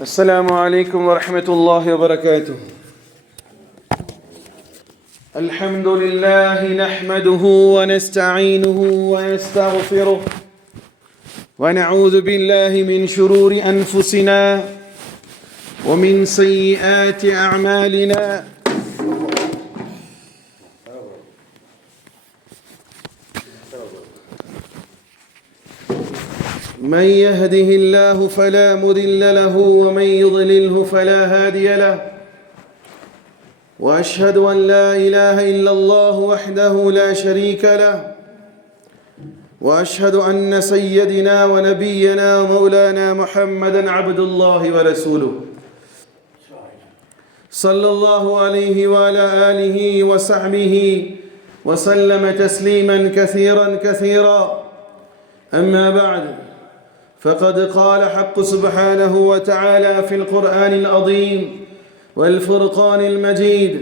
السلام عليكم ورحمة الله وبركاته. الحمد لله نحمده ونستعينه ونستغفره ونعوذ بالله من شرور أنفسنا ومن سيئات أعمالنا. من يهده الله فلا مضل له ومن يضلله فلا هادي له، وأشهد أن لا إله إلا الله وحده لا شريك له، وأشهد أن سيدنا ونبينا ومولانا محمدا عبد الله ورسوله صلى الله عليه وعلى آله وصحبه وسلم تسليما كثيرا كثيرا. أما بعد، فقد قال حق سبحانه وتعالى في القرآن العظيم والفرقان المجيد: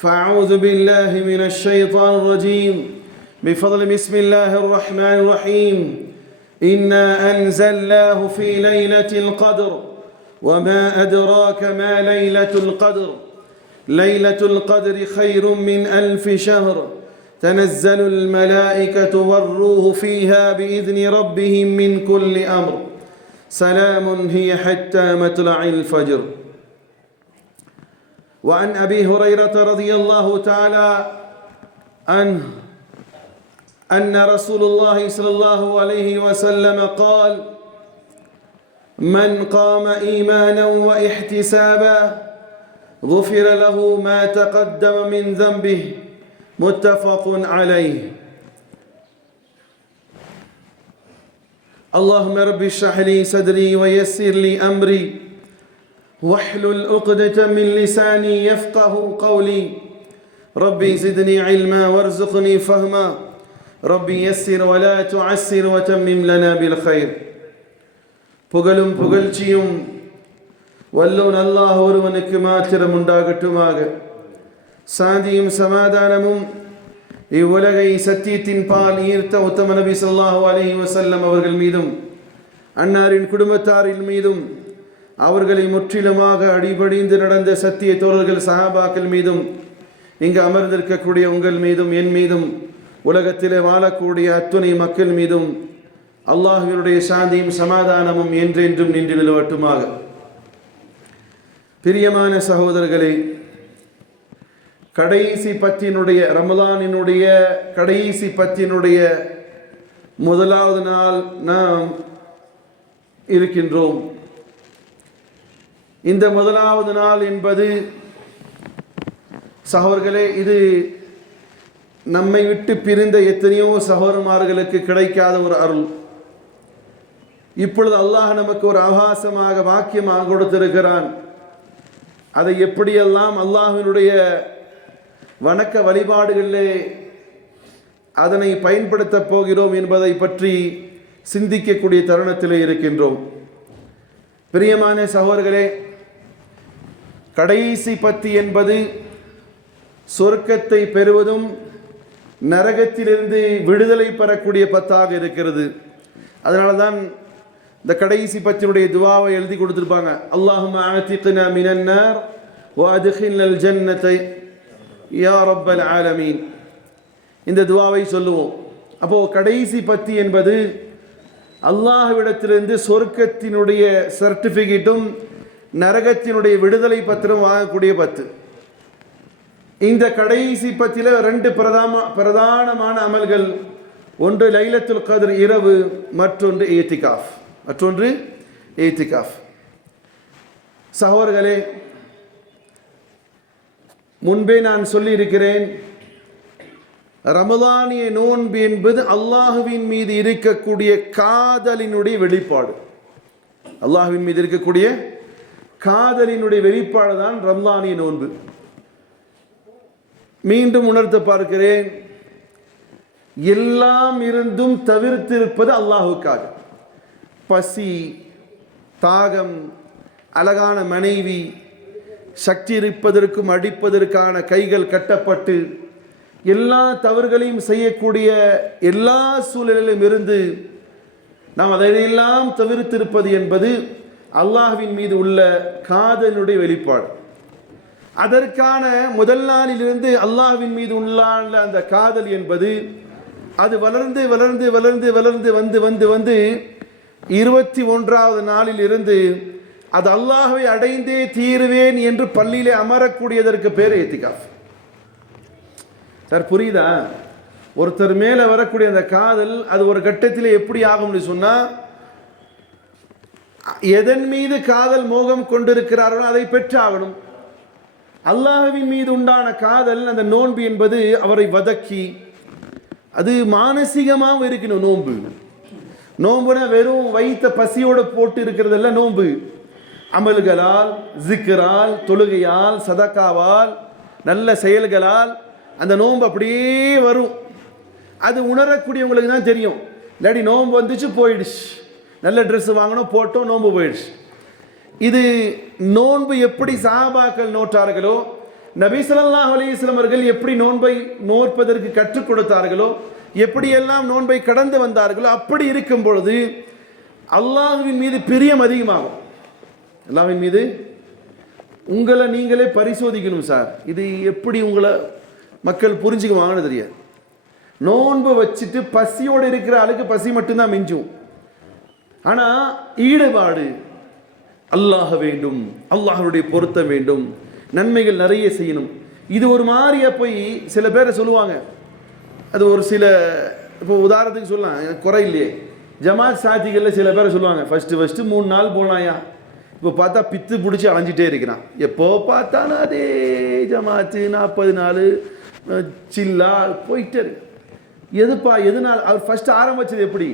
فأعوذ بالله من الشيطان الرجيم بفضل بسم الله الرحمن الرحيم. إنا أنزلناه في ليلة القدر وما أدراك ما ليلة القدر. ليلة القدر خير من 1000 شهر تنزل الملائكة والروح فيها بإذن ربهم من كل أمر سلام هي حتى مطلع الفجر. وعن أبي هريرة رضي الله تعالى عنه أن رسول الله صلى الله عليه وسلم قال: من قام إيمانا واحتسابا غفر له ما تقدم من ذنبه. متفق عليه. اللهم رب اشرح لي صدري ويسر لي أمري واحلل عقدة من لساني يفقه قولي. ربي زدني علما وارزقني فهما. ربي يسر ولا تعسر وتمم لنا بالخير. புகழும் புகழ்ச்சியும் வல்லோன் அல்லாஹ் ஒருவனுக்கு மாத்திரம் உண்டாகட்டுமாக. சாந்தியும் சமாதானமும் இவ்வுலகை சத்தியத்தின் பால் ஈர்த்த உத்தம நபி ஸல்லல்லாஹு அலைஹி வஸல்லம் அவர்கள் மீதும் அன்னாரின் குடும்பத்தாரின் மீதும் அவர்களை முற்றிலுமாக அடிபணிந்து நடந்த சத்திய தோழர்கள் சஹாபாக்கள் மீதும் இங்கு அமர்ந்திருக்கக்கூடிய உங்கள் மீதும் என் மீதும் உலகத்திலே வாழக்கூடிய அத்துணை மக்கள் மீதும் அல்லாஹ்வினுடைய சாந்தியும் சமாதானமும் என்றென்றும் நின்று நிலவட்டுமாக. பிரியமான சகோதரர்களே, கடைசி பத்தினுடைய ரமலானினுடைய கடைசி பத்தினுடைய முதலாவது நாள் நாம் இருக்கின்றோம். இந்த முதலாவது நாள் என்பது சகோதரர்களே, இது நம்மை விட்டு பிரிந்த எத்தனையோ சகோதரமார்களுக்கு கிடைக்காத ஒரு அருள். இப்பொழுது அல்லாஹ் நமக்கு ஒரு அவகாசமாக வாக்கியமாக கொடுத்திருக்கிறான். அதை எப்படியெல்லாம் அல்லாஹ்வினுடைய வணக்க வழிபாடுகளிலே அதனை பயன்படுத்த போகிறோம் என்பதை பற்றி சிந்திக்கக்கூடிய தருணத்திலே இருக்கின்றோம். பிரியமான சகோதரர்களே, கடைசி பத்தி என்பது சொர்க்கத்தை பெறுவதும் நரகத்திலிருந்து விடுதலை பெறக்கூடிய பத்தாக இருக்கிறது. அதனால தான் இந்த கடைசி பத்தினுடைய துவாவை எழுதி கொடுத்துருப்பாங்க. அல்லாஹும்ம ஆதிக்னா மினன் நார் வ அத்கில்னல் ஜன்னத்தை யா ரப்பல் ஆலமீன். இந்த துவாவை சொல்லுவோம். அப்போது கடைசி பத்தி என்பது அல்லாஹ்விடத்திலிருந்து சொர்க்கத்தினுடைய சர்டிஃபிகேட்டும் நரகத்தினுடைய விடுதலை பத்திரம் வாங்கக்கூடிய பத்து. இந்த கடைசி பத்தியில் 2 பிரதானமான அமல்கள். ஒன்று லைலத்துல் கத்ர் இரவு, மற்றொன்று ஏத்திகாஃப். சகோதரர்களே, முன்பே நான் சொல்லியிருக்கிறேன், ரமலானிய நோன்பு என்பது அல்லாஹுவின் மீது இருக்கக்கூடிய காதலினுடைய வெளிப்பாடு. அல்லாஹுவின் மீது இருக்கக்கூடிய காதலினுடைய வெளிப்பாடு தான் ரமலானிய நோன்பு. மீண்டும் உணர்த்த பார்க்கிறேன், எல்லாம் இருந்தும் தவிர்த்திருப்பது அல்லாஹுக்காக. பசி, தாகம், அழகான மனைவி, சக்தி இருப்பதற்கும் அடிப்பதற்கான கைகள் கட்டப்பட்டு எல்லா தவறுகளையும் செய்யக்கூடிய எல்லா சூழலிலும் இருந்து நாம் அதையெல்லாம் தவிர்த்திருப்பது என்பது அல்லாஹ்வின் மீது உள்ள காதலுடைய வெளிப்பாடு. அதற்கான முதல் நாளிலிருந்து அல்லாஹ்வின் மீது உள்ள அந்த காதல் என்பது அது வளர்ந்து வளர்ந்து வளர்ந்து வளர்ந்து வந்து வந்து வந்து 21வது நாளில் இருந்து அது அல்லாஹ்வை அடைந்தே தீருவேன் என்று பள்ளியிலே அமரக்கூடியதற்கு பேர் இத்திகாஃப். சார் புரியுதா? ஒருத்தர் மேலே வரக்கூடிய அந்த காதல் அது ஒரு கட்டத்தில் எப்படி ஆகும்னு சொன்னால், எதன் மீது காதல் மோகம் கொண்டிருக்கிறார்களோ அதை பெற்றாகணும். அல்லாஹ்வின் மீது உண்டான காதல் அந்த நோன்பு என்பது அவரை வதக்கி, அது மானசீகமாகவும் இருக்கணும். நோன்புனா வெறும் வைத்த பசியோடு போட்டு இருக்கிறதல்ல நோன்பு. அமல்களால், ஜிக்ரால், தொழுகையால், சதக்காவால், நல்ல செயல்களால் அந்த நோன்பு அப்படியே வரும். அது உணரக்கூடியவங்களுக்கு தான் தெரியும். இல்லாட்டி நோன்பு வந்துச்சு போயிடுச்சு, நல்ல ட்ரெஸ் வாங்கணும் போட்டோம் நோன்பு போயிடுச்சு. இது நோன்பு எப்படி சஹாபாக்கள் நோற்றார்களோ, நபி ஸல்லல்லாஹு அலைஹி வஸல்லம் அவர்கள் எப்படி நோன்பை நோற்பதற்கு கற்றுக் கொடுத்தார்களோ, எப்படியெல்லாம் நோன்பை கடந்து வந்தார்களோ, அப்படி இருக்கும் பொழுது அல்லாஹ்வின் மீது பிரியம் அதிகமாகும். அல்லாஹ்வின் மீது உங்களை நீங்களே பரிசோதிக்கணும். சார் இது எப்படி உங்களை மக்கள் புரிஞ்சுக்குவாங்கன்னு தெரியாது. நோன்பு வச்சுட்டு பசியோடு இருக்கிற ஆளுக்கு பசி மட்டும்தான் மிஞ்சும். ஆனால் ஈடுபாடு, அல்லாஹ் வேண்டும், அல்லாஹ்வுடைய பொருத்தம் வேண்டும், நன்மைகள் நிறைய செய்யணும். இது ஒரு மாதிரியா போய் சில பேரை சொல்லுவாங்க. அது ஒரு சில, இப்போ உதாரணத்துக்கு சொல்லலாம், எனக்கு குறை இல்லையே, ஜமாத் சாத்திகளில் சில பேரை சொல்லுவாங்க, ஃபஸ்ட்டு 3 நாள் போனாயா, இப்போ பார்த்தா பித்து பிடிச்சி அலைஞ்சிட்டே இருக்கிறான். எப்போ பார்த்தாலும் அதே ஜமாத்து 40 நாள் சில்லா போயிட்டே இருக்கு. எதுப்பா எதுனால? அவர் ஃபஸ்ட்டு ஆரம்பித்தது எப்படி?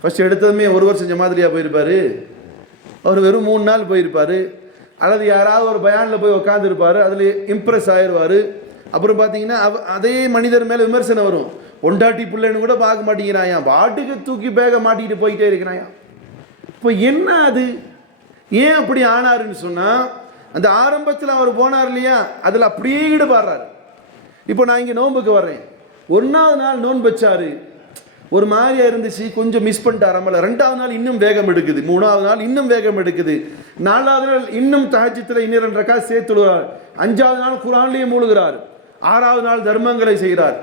ஃபஸ்ட்டு எடுத்ததுமே 1 வருஷம் ஜமாத்திரியாக போயிருப்பார், அவர் வெறும் 3 நாள் போயிருப்பார், அல்லது யாராவது ஒரு பயானில் போய் உட்காந்துருப்பார், அதில் இம்ப்ரெஸ் ஆயிடுவார். அப்புறம் பார்த்தீங்கன்னா அதே மனிதர் மேலே விமர்சனம் வரும். பொண்டாட்டி பிள்ளைன்னு கூட பார்க்க மாட்டேங்கிறாயா, பாட்டுக்கு தூக்கி பேக மாட்டிக்கிட்டு போயிட்டே இருக்கிறாயா. இப்போ என்ன அது ஏன் அப்படி ஆனாருன்னு சொன்னால், அந்த ஆரம்பத்தில் அவர் போனார் இல்லையா, அதில் அப்படியே ஈடுபாடுறாரு. இப்போ நான் இங்கே நோன்புக்கு வர்றேன், 1வது நாள் நோன்பு வச்சாரு, ஒரு மாதிரியா இருந்துச்சு, கொஞ்சம் மிஸ் பண்ணிட்டார் அமல. 2வது நாள் இன்னும் வேகம் எடுக்குது, 3வது நாள் இன்னும் வேகம் எடுக்குது, 4வது நாள் இன்னும் தஹஜ்ஜுதில் இன்னும் 2 ரக்காத் சேர்த்துள்ளார், 5வது நாள் குர்ஆன்லேயே மூழ்கிறார், 6வது நாள் தர்மங்களை செய்கிறார்,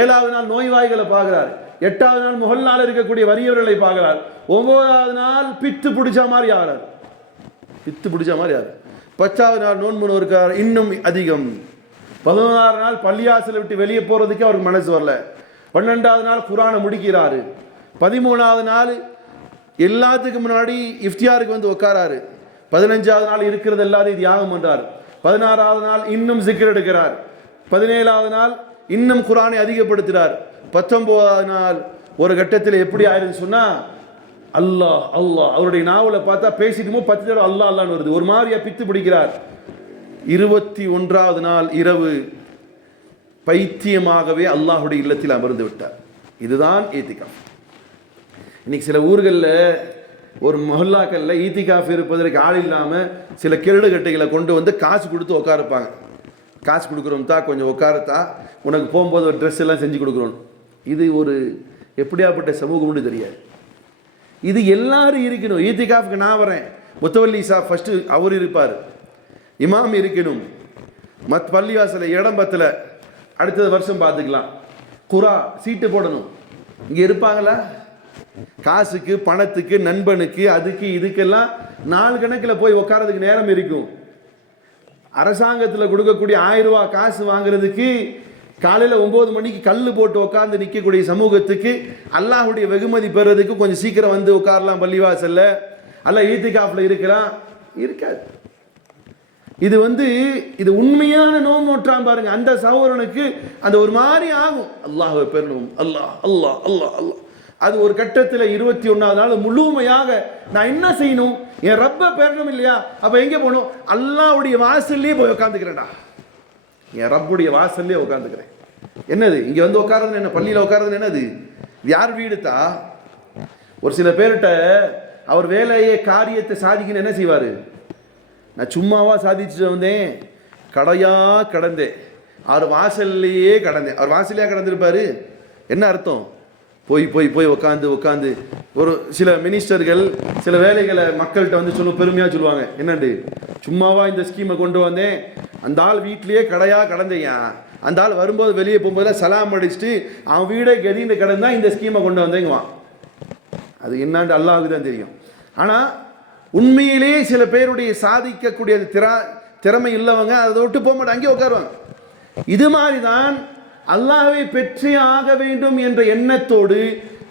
7வது நாள் நோய்வாய்களை பார்க்கிறார், 8வது நாள் முஹல்லால இருக்கக்கூடிய வறியவர்களை பார்க்கிறார், 9வது நாள் பித்து பிடிச்ச மாதிரி ஆகிறார், 10வது நாள் நோன்பு நோக்கிறார் இன்னும் அதிகம், 11வது நாள் பள்ளியாசலை விட்டு வெளியே போகிறதுக்கு அவருக்கு மனசு வரல, 12வது நாள் குர்ஆனை முடிக்கிறாரு, 13வது நாள் எல்லாத்துக்கும் முன்னாடி இஃப்தியாருக்கு வந்து உட்காராரு, 15வது நாள் இருக்கிறது எல்லாத்தையும் தியாகம் பண்றார், 16வது நாள் இன்னும் ஜிக்ர் எடுக்கிறார், 17வது நாள் இன்னும் குர்ஆனை அதிகப்படுத்துகிறார், 19வது நாள் ஒரு கட்டத்தில் எப்படி ஆயிருன்னு சொன்னா, அல்லாஹ் அல்லாஹ், அவருடைய நாவலை பார்த்தா பேசிட்டுமோ 10 தடவை அல்லாஹ் அல்லான்னு வருது, ஒரு மாதிரியா பித்து பிடிக்கிறார். 21வது நாள் இரவு பைத்தியமாகவே அல்லாஹுடைய இல்லத்தில் அமர்ந்து விட்டார். இதுதான் ஈத்திகாஃப். இன்னைக்கு சில ஊர்களில் ஒரு மொஹல்லாக்களில் ஈத்திகாஃப் இருப்பதற்கு ஆள் இல்லாமல் சில கிரடுகட்டைகளை கொண்டு வந்து காசு கொடுத்து உட்காருப்பாங்க. காசு கொடுக்குறோம் தான், கொஞ்சம் உட்காரத்தா, உனக்கு போகும்போது ஒரு ட்ரெஸ் எல்லாம் செஞ்சு கொடுக்குறோம். இது ஒரு எப்படியாப்பட்ட சமூகம்னு தெரியாது. இது எல்லாரும் இருக்கணும். ஈத்திகாஃப்க்கு நான் வரேன், முத்தவல்லி சாப் ஃபஸ்ட்டு அவர் இருப்பார், இமாம் இருக்கணும், பள்ளிவாசல இடம் பத்தில் அடுத்த வருஷம் பார்த்துக்கலாம், குரா சீட்டு போடணும். இங்கே இருப்பாங்களா? காசுக்கு, பணத்துக்கு, நண்பனுக்கு, அதுக்கு இதுக்கெல்லாம் நாள் கணக்கில் போய் உட்காரதுக்கு நேரம் இருக்கும். அரசாங்கத்தில் கொடுக்கக்கூடிய 1000 ரூபா காசு வாங்குறதுக்கு காலையில் 9 மணிக்கு கல் போட்டு உட்கார்ந்து நிற்கக்கூடிய சமூகத்துக்கு அல்லாஹுடைய வெகுமதி பெறுறதுக்கு கொஞ்சம் சீக்கிரம் வந்து உட்காரலாம் பள்ளிவாசல்ல, அல்ல ஈத்திகாஃப்ல இருக்கலாம், இருக்காது. இது உண்மையான நோன்பு நோற்றான் பாருங்க, அந்த சகோதரனுக்கு அந்த ஒரு மாதிரி ஆகும். அல்லாஹ்வை பெறணும், அல்லாஹ் அல்லாஹ் அல்லாஹ் அல்லாஹ். அது ஒரு கட்டத்தில் 21வது நாள் முழுமையாக நான் என்ன செய்யணும், என் ரப்பை பெறணும் இல்லையா, அப்போ எங்கே போகணும்? அல்லாஹ்வுடைய வாசல்லே போய் உட்காந்துக்கிறேன்டா, என் ரப்புடைய வாசல்லே உட்காந்துக்கிறேன். என்னது இங்கே வந்து உட்காரதுன்னு என்ன, பள்ளியில் உட்காரதுன்னு என்னது? யார் வீடுத்தா? ஒரு சில பேர்கிட்ட அவர் வேலையை காரியத்தை சாதிக்கணும் என்ன செய்வார்? நான் சும்மாவா சாதிச்சுட்டு வந்தேன், கடையாக கடந்தேன், அவர் வாசல்லையே கடந்தேன். அவர் வாசல்லையாக கடந்திருப்பார். என்ன அர்த்தம்? போய் போய் போய் உட்காந்து ஒரு சில மினிஸ்டர்கள் சில வேலைகளை மக்கள்கிட்ட வந்து பெருமையாக சொல்லுவாங்க, என்னண்டு சும்மாவா இந்த ஸ்கீமை கொண்டு வந்தேன், அந்த ஆள் வீட்லேயே கடையாக கடந்தையா, அந்த ஆள் வரும்போது வெளியே போகும்போது சலாம் அடிச்சுட்டு அவன் வீடே கதின்னு கடந்தா இந்த ஸ்கீமை கொண்டு வந்தேங்குவான். அது என்னாண்டு அல்லாஹ்வுக்கு தான் தெரியும். ஆனால் உண்மையிலே சில பேருடைய சாதிக்கக்கூடிய திறமை இல்லவங்க அதை விட்டு போக மாட்டாங்க, அங்கேயே உட்காருவாங்க. இது மாதிரி தான் அல்லாஹ்வை பெற்றே ஆக வேண்டும் என்ற எண்ணத்தோடு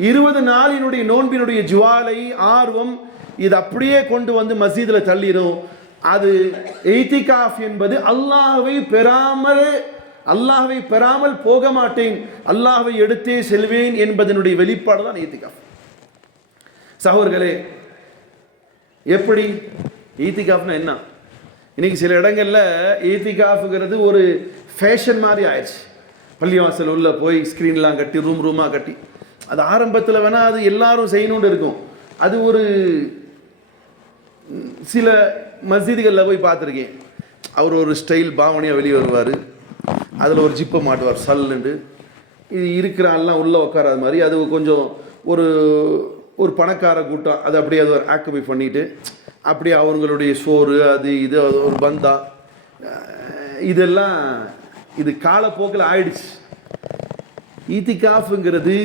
20 நாளினுடைய நோன்பினுடைய ஜுவாலை ஆர்வம் இது அப்படியே கொண்டு வந்து மஸ்ஜிதில் தள்ளிடும். அது இத்திகாஃப் என்பது அல்லாஹ்வை பெறாமல் போக மாட்டேன், அல்லாஹ்வை எடுத்தே செல்வேன் என்பதனுடைய வெளிப்பாடு தான் இத்திகாஃப். சகோதரர்களே, எப்படி இத்திகாஃப்னா என்ன? இன்னைக்கு சில இடங்கள்ல இத்திகாஃப்ங்கிறது ஒரு ஃபேஷன் மாதிரி ஆயிடுச்சு. பள்ளிவாசல் உள்ள போய் ஸ்க்ரீன்லாம் கட்டி ரூமாக கட்டி, அது ஆரம்பத்தில் வேணால் அது எல்லாரும் செய்யணும்னு இருக்கும். அது ஒரு சில மஸ்ஜிதுகளில் போய் பார்த்துருக்கேன், அவர் ஒரு ஸ்டைல் பாவனையாக வெளியே வருவார், அதில் ஒரு ஜிப்பை மாட்டுவார் சல்லுண்டு, இது இருக்கிற ஆள்லாம் உள்ளே உட்காராத மாதிரி. அது கொஞ்சம் ஒரு பணக்கார கூட்டம் அதை அப்படியே அது ஒரு ஆக்குபை பண்ணிட்டு அப்படியே அவங்களுடைய சோறு அது இது ஒரு பந்தா இதெல்லாம் இது காலப்போக்கில் ஆயிடுச்சு. இத்திகாஃப்ங்கிறது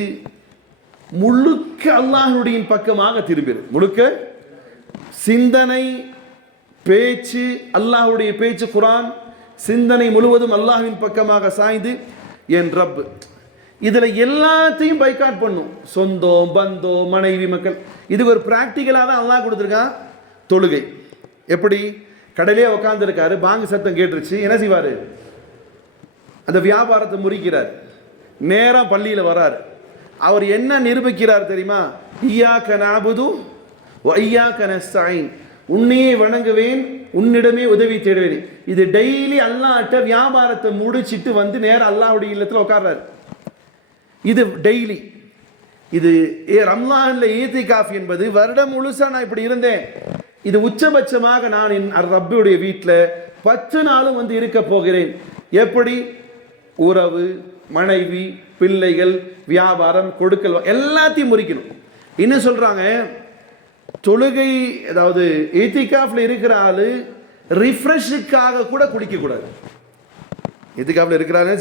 முழுக்க அல்லாஹ்வுடைய பக்கமாக திரும்பிடு, முழுக்க சிந்தனை பேச்சு அல்லாஹ்வுடைய பேச்சு குர்ஆன், சிந்தனை முழுவதும் அல்லாஹ்வின் பக்கமாக சாய்ந்து என் ரப். இதில் எல்லாத்தையும் பைக்காட் பண்ணும், சொந்தம் பந்தம் மனைவி மக்கள். இதுக்கு ஒரு ப்ராக்டிக்கலாக தான் அல்லாஹ் கொடுத்துருக்கான். தொழுகை எப்படி? கடையிலே உட்காந்துருக்காரு, பாங்கு சத்தம் கேட்டுருச்சு, என்ன செய்வார்? அந்த வியாபாரத்தை முறிக்கிறார், நேராக பள்ளியில் வரார். அவர் என்ன நிரூபிக்கிறார் தெரியுமா? இய்யாக நஅபுது வ இய்யாக நஸ்தஈன், உன்னையே வணங்குவேன், உன்னிடமே உதவி தேடுவேன். இது டெய்லி அல்லாஹ்ட்ட வியாபாரத்தை முடிச்சிட்டு வந்து நேராக அல்லாஹ்வுடைய இல்லத்தில் உட்கார்றாரு. இது டெய்லி. இது ரம்லான்ல இத்திகாஃப் என்பது வருடம் முழுசா நான் இப்படி இருந்தேன், இது உச்சபட்சமாக நான் என் ரப்புடைய வீட்டில் 10 நாளும் வந்து இருக்க போகிறேன். எப்படி? உறவு, மனைவி, பிள்ளைகள், வியாபாரம், கொடுக்கல் எல்லாத்தையும் முறிக்கணும். இன்னும் சொல்றாங்க, தொழுகை அதாவது இத்திகாஃப்ல இருக்கிற ஆளு ரிஃப்ரெஷுக்காக கூட குடிக்க கூடாது. இத்திகாஃப்ல இருக்கிறாங்க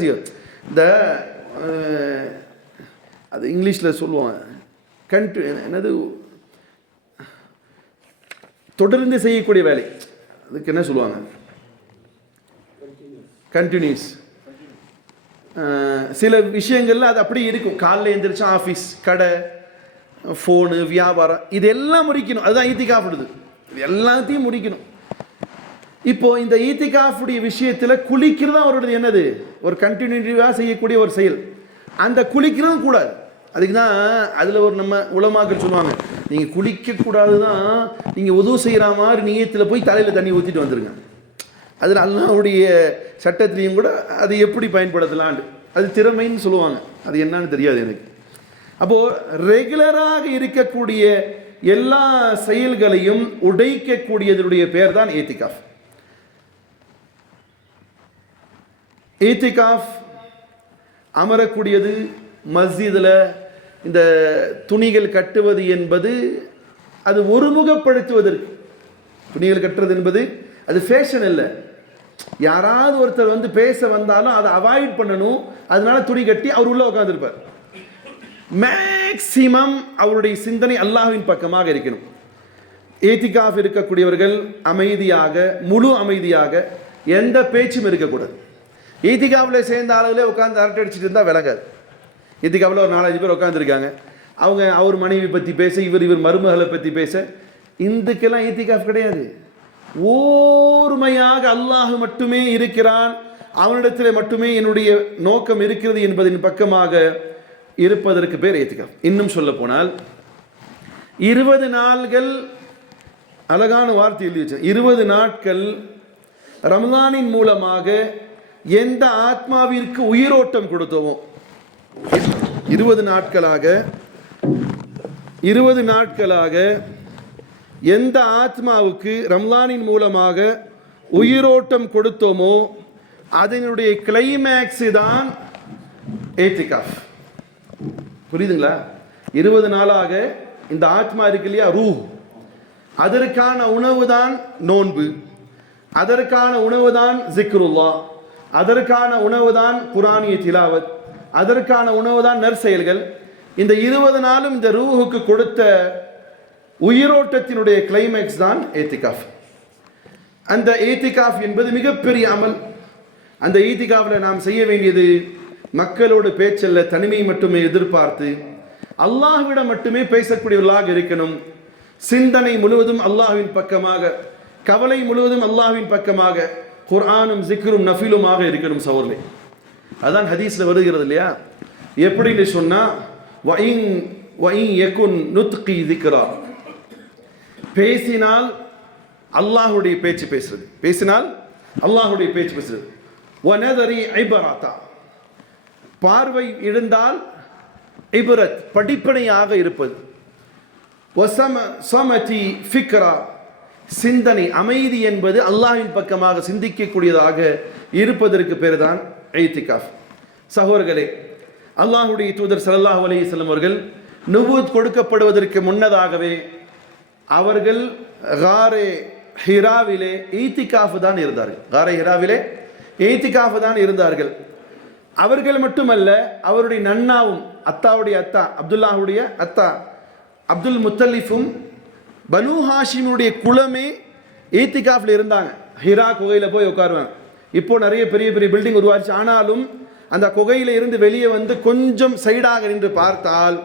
இந்த அது இங்கிலீஷில் சொல்லுவாங்க, என்னது தொடர்ந்து செய்யக்கூடிய வேலை, அதுக்கு என்ன சொல்லுவாங்க? கண்டினியூஸ். சில விஷயங்கள்ல அது அப்படி இருக்கும். காலைல எழுந்திரிச்சு ஆஃபீஸ், கடை, ஃபோனு, வியாபாரம், இதெல்லாம் முடிக்கணும். அதுதான் இத்திகாஃப்டுது, இது எல்லாத்தையும் முடிக்கணும். இப்போ இந்த இத்திகாஃபுடைய விஷயத்தில் குளிக்கிறதா அவருடைய என்னது? ஒரு கண்டினியூவாக செய்யக்கூடிய ஒரு செயல். அந்த குளிக்கிறதும் கூடாது. அதுக்கு தான் அதில் ஒரு நம்ம உலமாக்கள் சொல்லுவாங்க, நீங்கள் குளிக்கக்கூடாது தான், நீங்கள் உதவு செய்கிற மாதிரி நீயத்தில் போய் தலையில் தண்ணி ஊற்றிட்டு வந்துருங்க. அதில் அல்லாஹ்வுடைய சட்டத்திலையும் கூட அது எப்படி பயன்படுத்தலான்னு அது திறமைன்னு சொல்லுவாங்க, அது என்னன்னு தெரியாது எனக்கு. அப்போது ரெகுலராக இருக்கக்கூடிய எல்லா செயல்களையும் உடைக்கக்கூடியதனுடைய பேர் தான் இத்திகாஃப். இத்திகாஃப் அமரக்கூடியது மஸ்ஜிதில். இந்த துணிகள் கட்டுவது என்பது அது ஒருமுகப்படுத்துவதற்கு, துணிகள் கட்டுறது என்பது அது ஃபேஷன் இல்லை. யாராவது ஒருத்தர் வந்து பேச வந்தாலும் அதை அவாய்ட் பண்ணணும், அதனால துணி கட்டி அவர் உள்ள உட்காந்துருப்பார். மேக்சிமம் அவருடைய சிந்தனை அல்லாஹ்வின் பக்கமாக இருக்கணும். இத்திகாஃப் இருக்கக்கூடியவர்கள் அமைதியாக, முழு அமைதியாக, எந்த பேச்சும் இருக்கக்கூடாது. இத்திகாஃப்ல சேர்ந்த ஆளுகளே உட்காந்து அரட்டை அடிச்சுட்டு இருந்தால் விளங்காது. இத்திகாஃப்ல ஒரு 4-5 பேர் உட்காந்துருக்காங்க, அவங்க அவர் மனைவி பற்றி பேச, இவர் மருமகளை பற்றி பேச, இந்துக்கெல்லாம் இத்திகாஃப் கிடையாது. ஓர்மையாக அல்லாஹ் மட்டுமே இருக்கிறான், அவனிடத்தில் மட்டுமே என்னுடைய நோக்கம் இருக்கிறது என்பதின் பக்கமாக இருப்பதற்கு பேர் இத்திகாஃப். இன்னும் சொல்ல போனால் 20 நாள்கள், அழகான வார்த்தை எழுதி வச்சேன், 20 நாட்கள் ரமலானின் மூலமாக எந்த ஆத்மாவிற்கு உயிரோட்டம் கொடுத்தோமோ, 20 நாட்களாக எந்த ஆத்மாவுக்கு ரம்லானின் மூலமாக உயிரோட்டம் கொடுத்தோமோ அதனுடைய கிளைமேக்ஸ் தான் இத்திகாஃப். புரியுதுங்களா? 20 நாளாக இந்த ஆத்மா இருக்கு இல்லையா, ரூஹ், அதற்கான உணவு தான் நோன்பு, அதற்கான உணவு தான் ஜிக்ருல்லா, அதற்கான உணவு தான் குரானிய திலாவத், அதற்கான உணவு தான் நற்செயல்கள். இந்த 20 நாளும் இந்த ரூஹுக்கு கொடுத்த உயிரோட்டத்தினுடைய கிளைமேக்ஸ் தான் ஏத்திகாஃப். அந்த ஏத்திகாஃப் என்பது மிகப்பெரிய அமல். அந்த ஏத்திகாஃபில் நாம் செய்ய வேண்டியது மக்களோடு பேச்சல்ல, தனிமை மட்டுமே எதிர்பார்த்து அல்லாஹ்விடம் மட்டுமே பேசக்கூடியவர்களாக இருக்கணும். சிந்தனை முழுவதும் அல்லாஹ்வின் பக்கமாக, கவலை முழுவதும் அல்லாஹ்வின் பக்கமாக, குர்ஆனும் ஜிக்ரும் நஃபிலுமாக இருக்கணும் சகோதரர்களே. அதான் ஹதீஸ்ல வருகிறது இல்லையா, எப்படின்னு சொன்னா வஇன் யகுன் நுத்கி ذிக்ரா, பேசினால் அல்லாஹ்வுடைய பேச்சு பேசுறது, பேசினால் அல்லாஹ்வுடைய பேச்சு பேசுறது. வனதரி இபரதா, பார்வை இருந்தால் இபரத் படிப்பனையாக இருப்பது. வசமதி ஃபிக்ரா, சிந்தனை அமைதி என்பது அல்லாஹ்வின் பக்கமாக சிந்திக்கக்கூடியதாக இருப்பதற்கு பேர் தான் இத்திகாஃப். சகோதரர்களே, அல்லாஹ்வுடைய தூதர் ஸல்லல்லாஹு அலைஹி வஸல்லம் அவர்கள் நுபுவத் கொடுக்கப்படுவதற்கு முன்னதாகவே அவர்கள் காரே ஹிராவிலே ஈத்திகாஃப் தான் இருந்தார்கள். காரே ஹிராவிலே ஈத்திகாஃப் தான் இருந்தார்கள். அவர்கள் மட்டுமல்ல, அவருடைய நன்னாவும், அத்தாவுடைய அத்தா, அப்துல்லாஹுடைய அத்தா அப்துல் முத்தலிஃபும் பனு ஹாஷிமுடைய குலமே ஈத்திகாஃப்ல இருந்தாங்க. ஹிரா குகையில் போய் உட்காருவாங்க. இப்போ நிறைய பெரிய பெரிய பில்டிங் உருவாச்சு. ஆனாலும் அந்த குகையில இருந்து வெளியே வந்து கொஞ்சம் சைடாக நின்று பார்த்தால்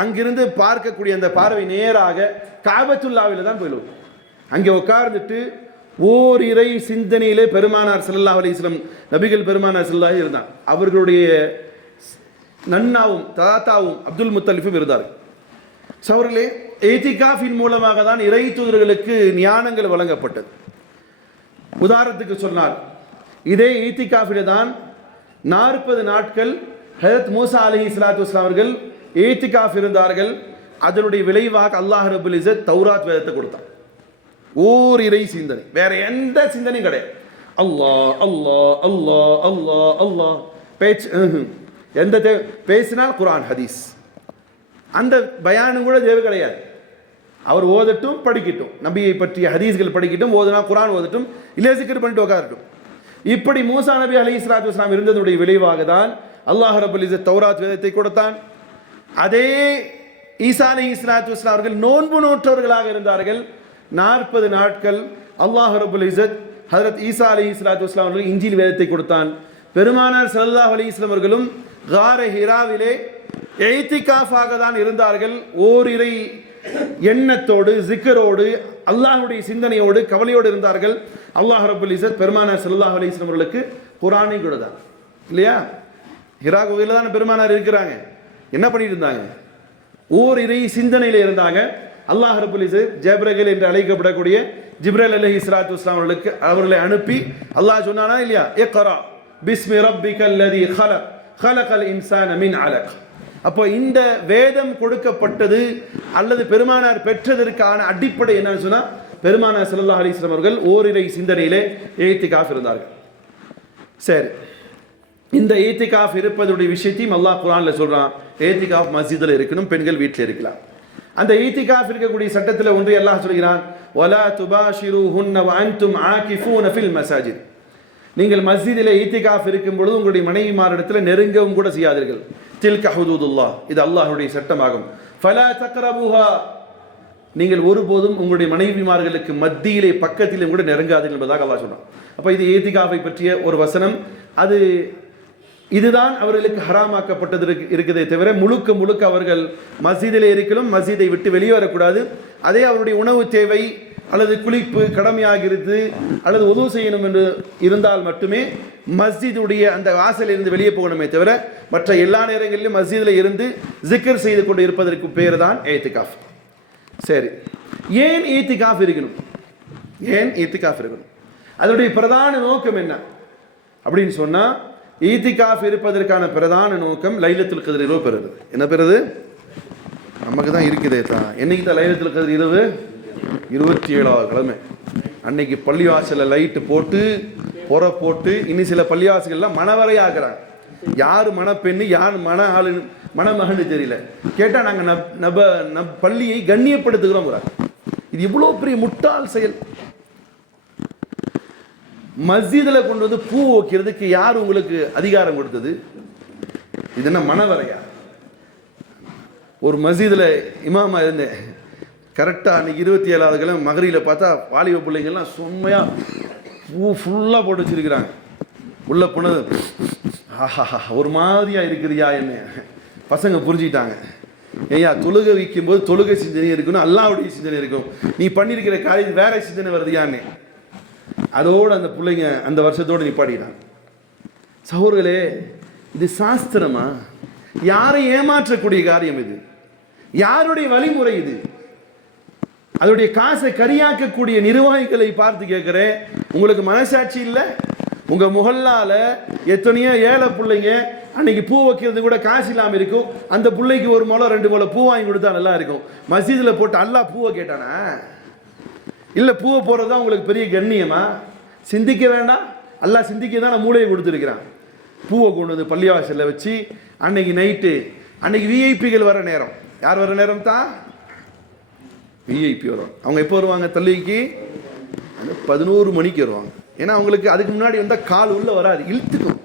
அங்கிருந்து பார்க்கக்கூடிய அந்த பார்வை நேராக காபத்துல்லாவில் தான் போயிடும். அங்கே உட்கார்ந்துட்டு ஓரிரை சிந்தனையிலே பெருமானார் ஸல்லல்லாஹு அலைஹி வஸல்லம், நபிகள் பெருமானார் ஸல்லல்லாஹு இருந்தாங்க. அவர்களுடைய நன்னாவும் தாத்தாவும் அப்துல் முத்தலிஃபும் இருந்தார்கள். சவர்களே, ஏத்திகாஃபின் மூலமாக தான் இறை தூதர்களுக்கு ஞானங்கள் வழங்கப்பட்டது. உதாரணத்துக்கு சொன்னார், இதே ஏத்திகாஃபில தான் 40 நாட்கள் ஹஜரத் மூசா அலைஹிஸ்ஸலாத்து வஸ்ஸலாம் அவர்கள் ஏத்திகாஃப் இருந்தார்கள். அதனுடைய விளைவாக அல்லாஹ் ரப்புல் இஸ்ஸத் தௌராத் வேதத்தை கொடுத்தான். ஓர் இறை சிந்தனை, வேற எந்த சிந்தனையும் கிடையாது. அல்லாஹ் அல்லாஹ் அல்லாஹ் அல்லாஹ் அல்லாஹ் பேச்சு, எந்த பேசினால் குர்ஆன் ஹதீஸ், அந்த பயானும் கூட தேவை கிடையாது. அவர் ஓதட்டும் படிக்கட்டும், நபியை பற்றிய ஹதீஸ்கள் படிக்கட்டும், ஓதுனா குர்ஆன் ஓதட்டும், இல்லை சிக்கர் பண்ணிட்டு உட்காரட்டும். இப்படி மூசா நபி அலைஹிஸ்ஸலாத்து வஸ்ஸலாம் இருந்ததுடைய விளைவாக தான் அல்லாஹ் ரப்புல் இஸ்ஸத் தௌராத் வேதத்தை கொடுத்தான். அதே ஈசா அலைஹிஸ்ஸலாத்து வஸ்ஸலாம் அவர்கள் நோன்பு நோற்றவர்களாக இருந்தார்கள். 40 நாட்கள் அல்லாஹ் ரப்புல் இஸ்ஸத் ஹஜரத் ஈசா அலைஹிஸ்ஸலாத்து வஸ்ஸலாம் அவர்கள் இன்ஜீல் வேதத்தை கொடுத்தான். பெருமானார் ஸல்லல்லாஹு அலைஹி வஸல்லம் அவர்களும் காரே ஹிராவிலே இத்திகாஃபாக தான் இருந்தார்கள். ஓரிரை எண்ணத்தோடு, ஜிக்கரோடு, அல்லாஹ்வுடைய சிந்தனையோடு, கவலையோடு இருந்தார்கள். அல்லாஹ் ரப்புல் இஸ்ஸத் பெருமானார் ஸல்லல்லாஹு அலைஹி வஸல்லம் அவர்களுக்கு குர்ஆனை கொடுத்தான் இல்லையா. ஹிரா குகையில் தான் பெருமானார் இருக்கிறாங்க. என்ன பண்ணிட்டு இருந்தாங்க? ஓரிரை சிந்தனையில் இருந்தாங்க. அல்லாஹ் ரப்புல் இஸ்ஸத் ஜிப்ரீல் என்று அழைக்கப்படக்கூடிய ஜிப்ரீல் அலைஹிஸ்ஸலாத்து வஸ்ஸலாம் அவர்களை அனுப்பி அல்லாஹ் சொன்னானா இல்லையா, இக்ரா பிஸ்மி ரப்பிக்கல் லதீ ஹலக் ஹலகல் இன்சான மின் அலக். அப்போ இந்த வேதம் கொடுக்கப்பட்டது அல்லது பெருமானார் பெற்றதற்கான அடிப்படை என்னன்னு சொன்னா, பெருமானார் ஸல்லல்லாஹு அலைஹி வஸல்லம் அவர்கள் ஓரிரை சிந்தனையிலே இத்திகாஃப் இருந்தார்கள். சரி, இந்த இத்திகாஃப் இருப்பதுடைய விஷயத்தையும் அல்லாஹ் குர்ஆன்ல சொல்றான். இத்திகாஃப் மஸ்ஜிதில் இருக்கணும், பெண்கள் வீட்டில் இருக்கலாம். அந்த இத்திகாஃப் இருக்கக்கூடிய சட்டத்தில் ஒன்று அல்லாஹ் சொல்கிறான், வலா துபாஷிருஹுன்ன வஅன்தும் ஆகிஃபூன ஃபில் மஸாஜித். நீங்கள் மஸ்ஜிதில் இத்திகாஃப் இருக்கும் பொழுது உங்களுடைய மனைவிமாரிடத்தில் நெருங்கவும் கூட செய்யாதீர்கள். தில்க ஹுதூதுல்லாஹ், இது அல்லாஹ்வுடைய சட்டமாகும். ஃபலா தக்ரபூஹா, நீங்கள் ஒருபோதும் உங்களுடைய மனைவிமார்களுக்கு மத்தியிலே பக்கத்திலே கூட நெருங்காதீர்கள் என்பதாக அல்லாஹ் சொல்றான். அப்போ இது இத்திகாஃபை பற்றிய ஒரு வசனம். அது இதுதான் அவர்களுக்கு ஹராமாக்கப்பட்டது இருக்குதே தவிர முழுக்க முழுக்க அவர்கள் மஸ்ஜிதிலே இருக்கணும், மஸ்ஜிதை விட்டு வெளியே வரக்கூடாது. அதே அவருடைய உணவு தேவை அல்லது குளிப்பு கடமையாகிறது அல்லது உது செய்யணும் என்று இருந்தால் மட்டுமே மஸ்ஜிதுடைய அந்த வாசலில் இருந்து வெளியே போகணுமே தவிர மற்ற எல்லா நேரங்களிலும் மஸ்ஜிதில் இருந்து ஜிக்கர் செய்து கொண்டு இருப்பதற்கு பேர் தான் இத்திகாஃப். சரி, ஏன் இத்திகாஃப் இருக்கணும்? ஏன் இத்திகாஃப் இருக்கணும்? அதனுடைய பிரதான நோக்கம் என்ன அப்படின்னு சொன்னா, இத்திகாஃப் இருப்பதற்கான பிரதான நோக்கம் லைலத்துல் கத்ர் இரவு பெறுது. என்ன பெறுது? நமக்கு தான் இருக்குதே தான். என்னைக்கு தான் லைலத்துல் கத்ர் இரவு? 27வது கிழமை. அன்னைக்கு பள்ளிவாசலில் லைட்டு போட்டு புற போட்டு, இன்னும் சில பள்ளிவாசல்கள்லாம் மணவரை ஆகிறாங்க. யார் மணப்பெண்ணு யார் மண ஆளுன்னு மணமகன்னு தெரியல. கேட்டால் நாங்கள் பள்ளியை கண்ணியப்படுத்துகிறோம். இது இவ்வளோ பெரிய முட்டாள் செயல். மஸ்ஜிதில் கொண்டு வந்து பூ வைக்கிறதுக்கு யார் உங்களுக்கு அதிகாரம் கொடுத்தது? இது என்ன மனவரையா? ஒரு மஸ்ஜிதில் இமாமா இருந்தேன். கரெக்டாக அன்றைக்கி 27வது கிழமை மகரியில் பார்த்தா வாலிப பிள்ளைங்கள்லாம் செம்மையாக பூ ஃபுல்லாக போட்டு வச்சுருக்கிறாங்க. உள்ளே போனது ஆஹா ஒரு மாதிரியாக இருக்கிறியா என்ன பசங்க புரிஞ்சுக்கிட்டாங்க. ஐயா தொழுகை வைக்கும்போது தொழுகை சிந்தனை இருக்கணும், அல்லாவுடைய சிந்தனை இருக்கும். நீ பண்ணியிருக்கிற காலேஜ் வேற சிந்தனை வருதியான்னு அதோடு அந்த பிள்ளைங்க அந்த வருஷத்தோடு நிப்பாட்டிட்டாங்க. சகோதரர்களே, இது சாஸ்திரமா? யாரை ஏமாற்றக்கூடிய காரியம் இது? யாருடைய வழிமுறை இது? அதோடைய காசை கரியாக்கக்கூடிய நிர்வாகிகளை பார்த்து கேட்குறேன், உங்களுக்கு மனசாட்சி இல்லை? உங்கள் முகல்லால எத்தனையோ ஏழை பிள்ளைங்க அன்னைக்கு பூ வைக்கிறது கூட காசு இல்லாமல் இருக்கும். அந்த பிள்ளைக்கு ஒரு முளை 2 முளை பூ வாங்கி கொடுத்தா நல்லா இருக்கும். மஸ்ஜிதில் போட்டு அல்லாஹ் பூவை கேட்டானா? இல்லை பூவை போடுறது தான் உங்களுக்கு பெரிய கண்ணியமா? சிந்திக்க வேண்டாம்? அல்லாஹ் சிந்திக்க தான் நான் மூளையை கொடுத்துருக்கிறான். பூவை கொண்டு வந்து பள்ளிவாசலில் வச்சு அன்னைக்கு நைட்டு, அன்னைக்கு விஐபிகள் வர நேரம். யார் வர நேரம் தான்? விஐபி வரும். அவங்க எப்போ வருவாங்க? தள்ளிக்கு 11 மணிக்கு வருவாங்க. ஏன்னா அவங்களுக்கு அதுக்கு முன்னாடி வந்தால் கால் உள்ளே வராது, இழுத்துக்கும்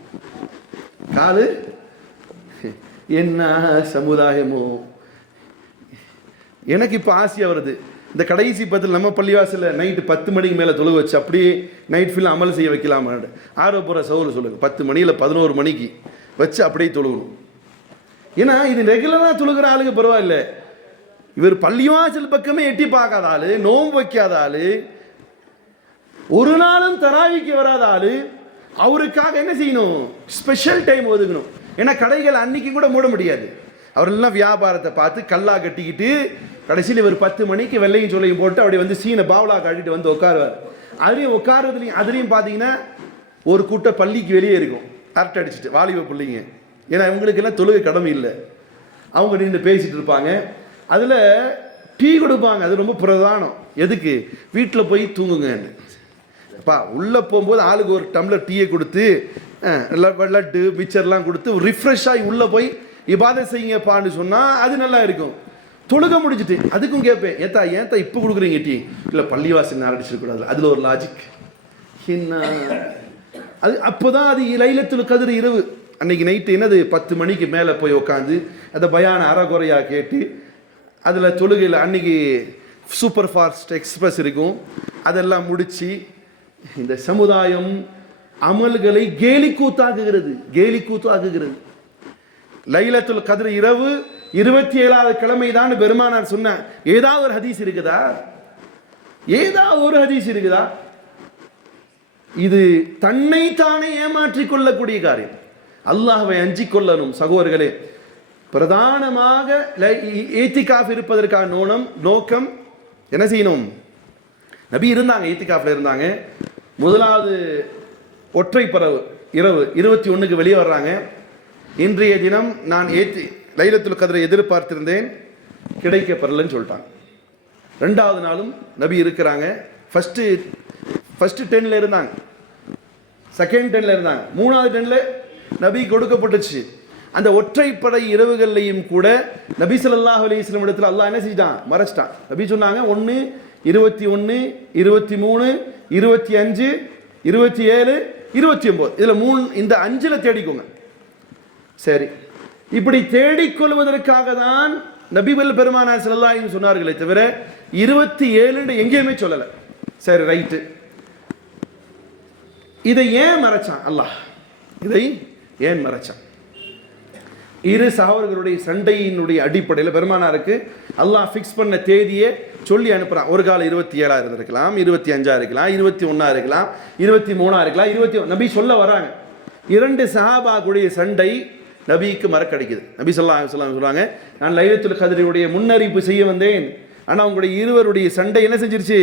காலு. என்ன சமுதாயமோ! எனக்கு இப்போ ஆசையாக வருது, இந்த கடைசி 10 நம்ம பள்ளிவாசலில் நைட்டு 10 மணிக்கு மேலே தொழுக வச்சு அப்படியே நைட் ஃபுல்லாக அமல் செய்ய வைக்கலாமான்னு ஆர்வப்புற சவுறு சொல்லுங்கள். 10 மணியில் 11 மணிக்கு வச்சு அப்படியே தொழுகணும். ஏன்னா இது ரெகுலராக தொழுகிற ஆளுக்கு பரவாயில்ல. இவர் பள்ளிவாசல் பக்கமே எட்டி பார்க்காத ஆளு, நோம்பு வைக்காத ஆளு, ஒரு நாளும் தராவிக்கு வராத ஆளு, அவருக்காக என்ன செய்யணும்? ஸ்பெஷல் டைம் ஒதுக்கணும். ஏன்னா கடைகள் அன்னைக்கு கூட மூட முடியாது. அவரெல்லாம் வியாபாரத்தை பார்த்து கல்லா கட்டிக்கிட்டு கடைசியில் இவர் 10 மணிக்கு வெள்ளையும் சொல்லையும் போட்டு அப்படி வந்து சீனை பாவலா காட்டிட்டு வந்து உட்காருவார். அதுலேயும் உட்காருறதுலையும் அதுலேயும் பார்த்தீங்கன்னா ஒரு கூட்டம் பள்ளிக்கு வெளியே இருக்கும், அரட்டை அடிச்சுட்டு வாலிப பிள்ளைங்க. ஏன்னா இவங்களுக்கெல்லாம் தொழுகை கடமை இல்லை. அவங்க நின்று பேசிகிட்டு இருப்பாங்க. அதில் டீ கொடுப்பாங்க, அது ரொம்ப பிரதானம். எதுக்கு? வீட்டில் போய் தூங்குங்கன்னு. அப்பா உள்ளே போகும்போது ஆளுக்கு ஒரு டம்ளர் டீயை கொடுத்து லட்டு மிச்சர்லாம் கொடுத்து ரிஃப்ரெஷ் ஆகி உள்ளே போய் இபாதத் செய்யுங்கப்பான்னு சொன்னால் அது நல்லா இருக்கும். தொழுக முடிச்சுட்டு அதுக்கும் கேட்பேன், ஏன்தா இப்போ கொடுக்குறீங்க டீ? இல்லை பள்ளிவாசல் ஆரம்பிச்சிருக்கூடாது. அதில் ஒரு லாஜிக் என்ன? அது அப்போ தான் அது லைலத்துல் கத்ர் இரவு அன்னைக்கு நைட்டு என்னது 10 மணிக்கு மேலே போய் உட்காந்து அந்த பயான அறகுறையாக கேட்டு அதில் தொழுகையில் அன்னைக்கு சூப்பர் ஃபாஸ்ட் எக்ஸ்பிரஸ் இருக்கும். அதெல்லாம் முடித்து இந்த சமுதாயம் அமல்களை கேலி கூத்தாக்குகிறது. லைலத்துல் கத்ர் இரவு 27வது கிழமை தான் பெருமானார் சொன்ன ஏதாவது ஒரு ஹதீஸ் இருக்குதா? இது தன்னை தானே ஏமாற்றிக் கொள்ளக்கூடிய காரியம். அல்லாஹ்வை அஞ்சிக் கொள்ளணும் சகோதரர்களே. பிரதானமாக ஈத்திகாஃப் இருப்பதற்கான நோக்கம் என்ன செய்யணும்? நபி இருந்தாங்க, ஈத்திகாஃப்ல இருந்தாங்க. முதலாவது ஒற்றை பரவு இரவு 21க்கு வெளியே வர்றாங்க. இன்றைய தினம் நான் லைலத்துல் கத்ரை எதிர்பார்த்திருந்தேன், கிடைக்கப்பெறலன்னு சொல்லிட்டாங்க. 2வது நாளும் நபி இருக்கிறாங்க. ஃபஸ்ட்டு 10ல் இருந்தாங்க, செகண்ட் 10ல் இருந்தாங்க, 3வது 10ல் நபி கொடுக்கப்பட்டுச்சு. அந்த ஒற்றைப்படை இரவுகள்லையும் கூட நபி ஸல்லல்லாஹு அலைஹி வஸல்லம் இடத்துல அல்லாஹ் என்ன செஞ்சிட்டான்? மறைச்சிட்டான். நபி சொன்னாங்க 1, 21, 23, 25, 27, 29 இதில் 3, இந்த 5ல் தேடிக்கோங்க. சரி, இப்படி தேடிக்கொள்வதற்காக தான் நபிகள் பெருமானார் ஸல்லல்லாஹு அலைஹி வஸல்லம் சொன்னார்களே தவிர 27 எங்கேயுமே சொல்லலை. சரி ரைட்டு, இதை ஏன் மறைச்சான் அல்லாஹ்? இதை ஏன் மறைச்சான்? இரு சகோதரர்களுடைய சண்டையினுடைய அடிப்படையில் பெருமானாருக்கு அல்லாஹ் ஃபிக்ஸ் பண்ண தேதியை சொல்லி அனுப்புகிறான். ஒரு காலம் 27 இருந்திருக்கலாம், 25 இருக்கலாம், 21 இருக்கலாம், 23 இருக்கலாம், 20 நபி சொல்ல வராங்க. 2 சஹாபாக்குடைய சண்டை நபிக்கு மறக்கடிக்குது. நபி ஸல்லல்லாஹு அலைஹி வஸல்லம் சொல்றாங்க, நான் லைலத்துல் கத்ருடைய முன்னறிவிப்பு செய்ய வந்தேன், ஆனால் உங்களுடைய இருவருடைய சண்டை என்ன செஞ்சிருச்சு?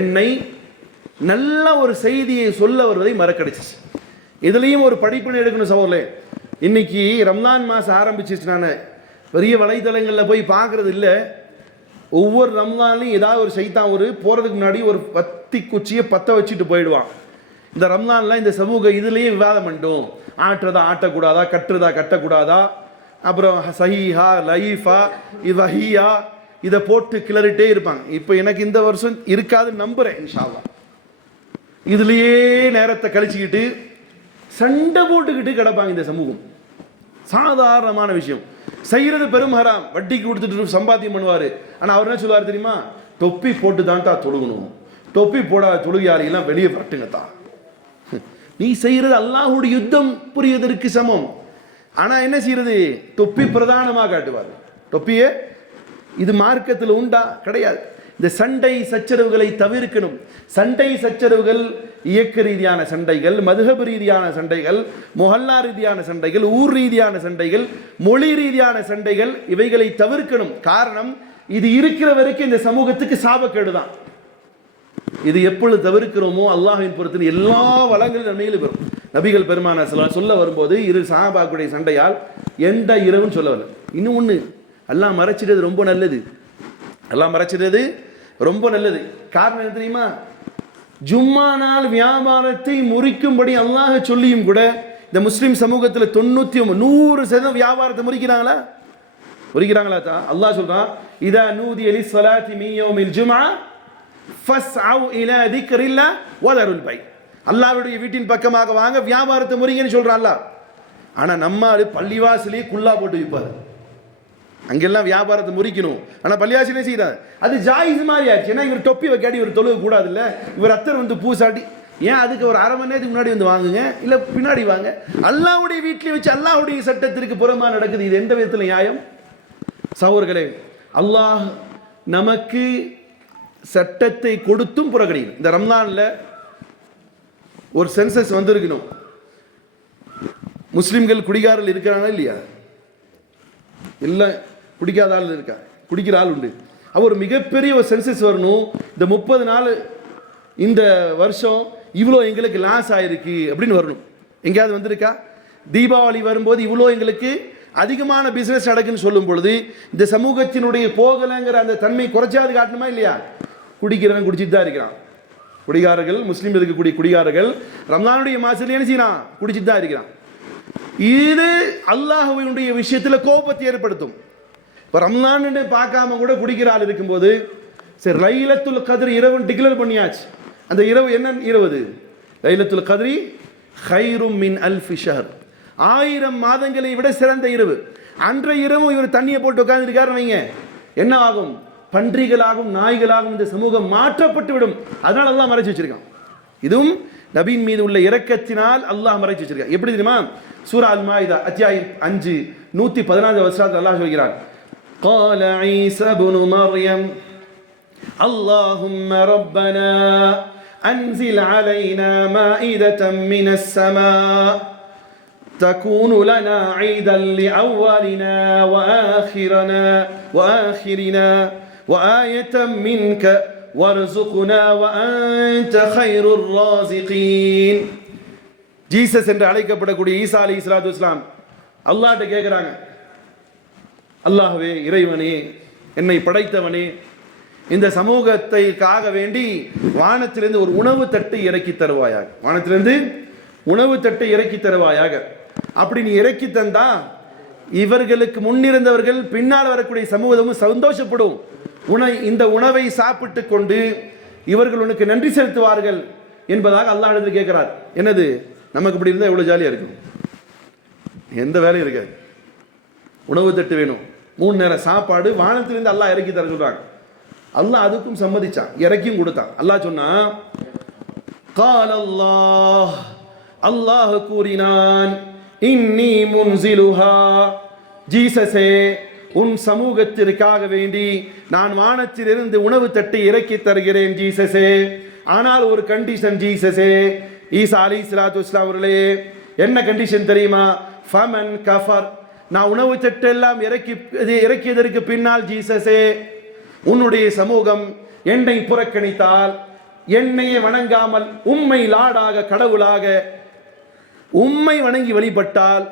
என்னை நல்ல ஒரு செய்தியை சொல்ல வருவதை மறக்கடிச்சிச்சு. இதுலேயும் ஒரு படிப்பினை எடுக்கணும் சகோதரே. இன்னைக்கு ரம்லான் மாதம் ஆரம்பிச்சிச்சு. நான் பெரிய வலைதளங்களில் போய் பார்க்குறது இல்லை. ஒவ்வொரு ரம்லான்லையும் ஏதாவது ஒரு சைத்தான் ஒரு போகிறதுக்கு முன்னாடி ஒரு பத்தி குச்சியை பற்ற வச்சுட்டு போயிடுவான். இந்த ரம்லான்லாம் இந்த சமூக இதுலேயே விவாதம் பண்ணிட்டோம். ஆட்டுறதா ஆட்டக்கூடாதா, கட்டுறதா கட்டக்கூடாதா, அப்புறம் சஹீஹா, லைஃபா, வஹியா, இதை போட்டு கிளறிட்டே இருப்பாங்க. இப்போ எனக்கு இந்த வருஷம் இருக்காதுன்னு நம்புறேன் இன்ஷா அல்லாஹ். இதுலேயே நேரத்தை கழிச்சுக்கிட்டு சண்டை போட்டுக்கிட்டு கிடப்பாங்க இந்த சமூகம். சாதாரணமான விஷயம் செய்கிறது பெரும் ஹராம். வட்டிக்கு கொடுத்துட்டு சம்பாத்தியம் பண்ணுவார். ஆனால் அவர் என்ன சொல்லுவார் தெரியுமா? தொப்பி போட்டு தான் தொழுகணும், தொப்பி போடாத தொழுகையாளிகள்லாம் வெளியே வரட்டுங்கத்தான். நீ செய்கிறது அல்லாஹ்வுடைய யுத்தம் புரியதற்கு சமம். ஆனால் என்ன செய்யறது? தொப்பி பிரதானமாக காட்டுவார். தொப்பியே இது மார்க்கத்தில் உண்டா? கிடையாது. இந்த சண்டை சச்சரவுகளை தவிர்க்கணும். சண்டை சச்சரவுகள் இயக்க ரீதியான சண்டைகள், மதுஹப் ரீதியான சண்டைகள், மொஹல்லா ரீதியான சண்டைகள், ஊர் ரீதியான சண்டைகள், மொழி ரீதியான சண்டைகள், இவைகளை தவிர்க்கணும். காரணம், இது இருக்கிற வரைக்கும் இந்த சமூகத்துக்கு சாபக்கேடுதான். இது எப்பொழுது தவிர்க்கிறோமோ அல்லாஹ்வின் பொறுத்து எல்லா வளங்களும் நன்மைகளும் பெறும். நபிகள் பெருமான சொல்ல வரும்போது இரு சஹாபாக்களுடைய சண்டையால் எந்த இரவும் சொல்ல வரல. இன்னும் ஒன்று, அல்லாஹ் மறைச்சிடுறது ரொம்ப நல்லது. அல்லாஹ் மறைச்சிடுறது ரொம்ப நல்லது. காரணம் என்ன தெரியுமா? ஜும்மா நாள் வியாபாரத்தை முறிக்கும்படி அல்லாஹ் சொல்லியும் கூட இந்த முஸ்லிம் சமூகத்தில் 100% வியாபாரத்தை முறிக்கிறாங்களா? முறிக்கிறாங்களா? அல்லாஹ் சொல்றான், இதா நூதிய லிஸ்ஸலாத்தி மின் யௌமில் ஜும்ஆ ஃபஸ்அவு இலா திக்ரில்லாஹ் வதருல் பை. அல்லாஹ்வுடைய வீட்டின் பக்கமாக வாங்க, வியாபாரத்தை முறிங்கன்னு சொல்றான் அல்லாஹ். ஆனால் நம்ம பள்ளிவாசலே குல்லா போட்டு விற்பாரு. அங்கெல்லாம் வியாபாரத்தை முறிக்கணும். ஆனால் பள்ளிவாசலே செய்யறாரு. அது ஜாயிஸ் மாதிரி ஆச்சு. ஏன்னா இவர் தொப்பி வைக்காடி இவர் தொழுக கூடாது இல்லை, இவர் அத்தர் வந்து பூசாட்டி, ஏன் அதுக்கு ஒரு அரை மணி நேரத்துக்கு முன்னாடி வந்து வாங்குங்க, இல்லை பின்னாடி வாங்க. அல்லாஹ்வுடைய வீட்டிலே வச்சு அல்லாஹ்வுடைய சட்டத்திற்கு புறமா நடக்குது. இது எந்த விதத்தில் நியாயம்? சகோதரர்களே, அல்லாஹ் நமக்கு சட்டத்தை கொடுத்தும் புறக்கணிக்கணும். இந்த ரம்லானில் ஒரு சென்சஸ் வந்திருக்கணும். முஸ்லிம்கள் குடிகாரர்கள் இருக்கிறானா இல்லையா? எல்லாம் குடிக்காத ஆள் இருக்கா, குடிக்கிற ஆள் உண்டு. அவர் ஒரு மிகப்பெரிய ஒரு சென்சஸ் வரணும். இந்த 30 நாள் இந்த வருஷம் இவ்வளோ எங்களுக்கு லாஸ் ஆயிருக்கு அப்படின்னு வரணும். எங்கேயாவது வந்திருக்கா? தீபாவளி வரும்போது இவ்வளோ எங்களுக்கு அதிகமான பிஸ்னஸ் நடக்குன்னு சொல்லும் பொழுது இந்த சமூகத்தினுடைய போகலைங்கிற அந்த தன்மை குறைச்சாது காட்டணுமா இல்லையா? குடிக்கிறவன் குடிச்சிட்டு தான் இருக்கிறான். குடிகாரர்கள், முஸ்லீம் இருக்கக்கூடிய குடிகாரர்கள் ரம்லானுடைய மாசத்துல என்ன செய்யறான்? குடிச்சிட்டு தான் இருக்கிறான். இது அல்லாஹ்வுடைய விஷயத்தில் கோபத்தை ஏற்படுத்தும். இப்போ ரம்லான்னு பார்க்காம கூட குடிக்கிற ஆள் இருக்கும்போது, சரி லைலத்துல் கத்ர் இரவு டிக்ளேர் பண்ணியாச்சு. அந்த இரவு என்ன இரவு? லைலத்துல் கத்ரி கைரும் மின் அல்ஃபி ஷஹர், 1000 மாதங்களை விட சிறந்த இரவு. அன்றைய இரவும் இவர் தண்ணியை போட்டு உட்கார்ந்துருக்காரு வைங்க, என்ன ஆகும்? பன்றிகளாகும் நாய்களாகும் இந்த சமூகம் மாற்றப்பட்டு விடும். அதனால் அல்லாஹ் மறைச்சு வச்சிருக்கான். இதுவும் நபியின் மீது உள்ள இரக்கத்தினால் அல்லாஹ் மறைச்சு வச்சிருக்கான். எப்படி தெரியுமா? சூரா அல் மாயிதா அத்தியாயம் 5 114 வசனத்தில் அல்லாஹ் சொல்கிறான், قال عيسى ابن مريم اللهم ربنا أنزل علينا مائدة من السماء تكون لنا عيدا لأولنا وآخرنا وآية منك وارزقنا وأنت خير الرازقين. ஜீசஸ் என்று அழைக்கப்படக்கூடிய ஈசா அலைஹிஸ்ஸலாத்து வஸ்ஸலாம் அல்லாஹ்ட்ட கேட்குறாங்க, அல்லாஹ்வே இறைவனே, என்னை படைத்தவனே, இந்த சமூகத்தைக்காக வேண்டி வானத்திலிருந்து ஒரு உணவு தட்டை இறக்கி தருவாயாக, வானத்திலிருந்து உணவு தட்டை இறக்கி தருவாயாக. அப்படி நீ இறக்கி தந்தா இவர்களுக்கு முன்னிருந்தவர்கள் பின்னால் வரக்கூடிய சமூகமும் சந்தோஷப்படும். இந்த உணவை சாப்பிட்டு கொண்டு இவர்கள் உனக்கு நன்றி செலுத்துவார்கள் என்பதாக அல்லாஹ் கேட்கிறார். என்னது? நமக்கு இப்படி இருந்தால் எவ்வளோ ஜாலியாக இருக்கும். எந்த வேலையும் இருக்காது. உணவு தட்டு வேணும், 3 நேரம் சாப்பாடு வானத்திலிருந்து அல்லாஹ் இறக்கி தர சொல்றாங்க. அல்லாஹ் அதுக்கும் சம்மதிச்சான், இறக்கியும் கொடுத்தான். அல்லாஹ் சொன்னா, قال الله, அல்லாஹ் கூறினான், இன்னி முன்சிலுஹா, ஜீசஸே உன் சமூகத்திற்காக வேண்டி நான் வானத்திலிருந்து உணவு தட்டை இறக்கி தருகிறேன் ஜீசஸே. ஆனால் ஒரு கண்டிஷன் ஜீசஸே, ஈசா அலைஹிஸ்ஸலாத்து வஸ்ஸலாம் அவர்களே, என்ன கண்டிஷன் தெரியுமா? ஃபமன் கஃபர், நான் உணவு தட்டு எல்லாம் இறக்கியதற்கு பின்னால் ஜீசஸே உன்னுடைய சமூகம் என்னை புறக்கணித்தால், என்னையே வணங்காமல் உம்மை லாடாக கடவுளாக உம்மை வணங்கி வழிபட்டால்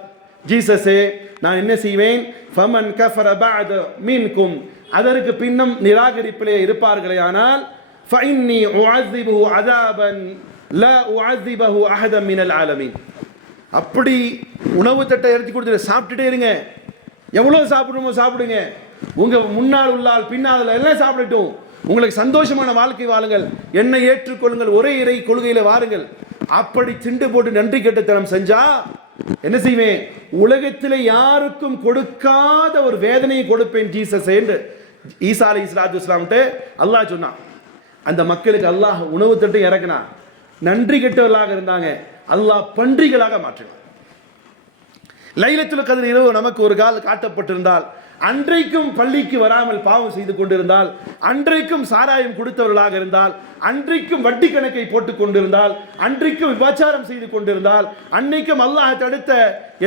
ஜீசஸே நான் என்ன செய்வேன்? ஃபமன் கஃபர பஅத மின்கும், அதற்கு பின்னும் நிராகரிப்பிலே இருப்பார்களே ஆனால் ஃபஇன்னி உஅஸிபுஹு அஸாபன் லா உஅஸிபஹு அஹதன் மினல் ஆலமீன். அப்படி உணவு தட்டை இறக்கி கொடுத்து சாப்பிட்டுட்டே இருங்க, எவ்வளோ சாப்பிடுமோ சாப்பிடுங்க, உங்கள் முன்னால் உள்ளால் பின்னால் எல்லாம் சாப்பிடட்டும், உங்களுக்கு சந்தோஷமான வாழ்க்கை வாழுங்கள், என்னை ஏற்றுக்கொள்ளுங்கள், ஒரே இறை கொள்கையில் வாருங்கள். அப்படி திண்டு போட்டு நன்றி கெட்டத்தனம் செஞ்சா என்ன செய்வேன், உலகத்தில் யாருக்கும் கொடுக்காத ஒரு வேதனையை கொடுப்பேன் ஜீசஸ் என்று ஈசா அலைஹிஸ்ஸலாத்து வஸ்ஸலாம்ட்ட அல்லாஹ் சொன்னான். அந்த மக்களுக்கு அல்லாஹ் உணவு தட்டு இறக்குனா, நன்றி கெட்டவர்களாக இருந்தாங்க, அல்லாஹ் பன்றிகளாக மாற்றினான். லைலத்துல் கத்ர் இரவு நமக்கு ஒரு கால் காட்டப்பட்டிருந்தால், அன்றைக்கும் பள்ளிக்கு வராமல் பாவம் செய்து கொண்டிருந்தால், அன்றைக்கும் சாராயம் கொடுத்தவர்களாக இருந்தால், அன்றைக்கும் வட்டி கணக்கை போட்டுக் கொண்டிருந்தால், அன்றைக்கும் விபச்சாரம் செய்து கொண்டிருந்தால், அன்றைக்கும் அல்லாஹ் தடுத்த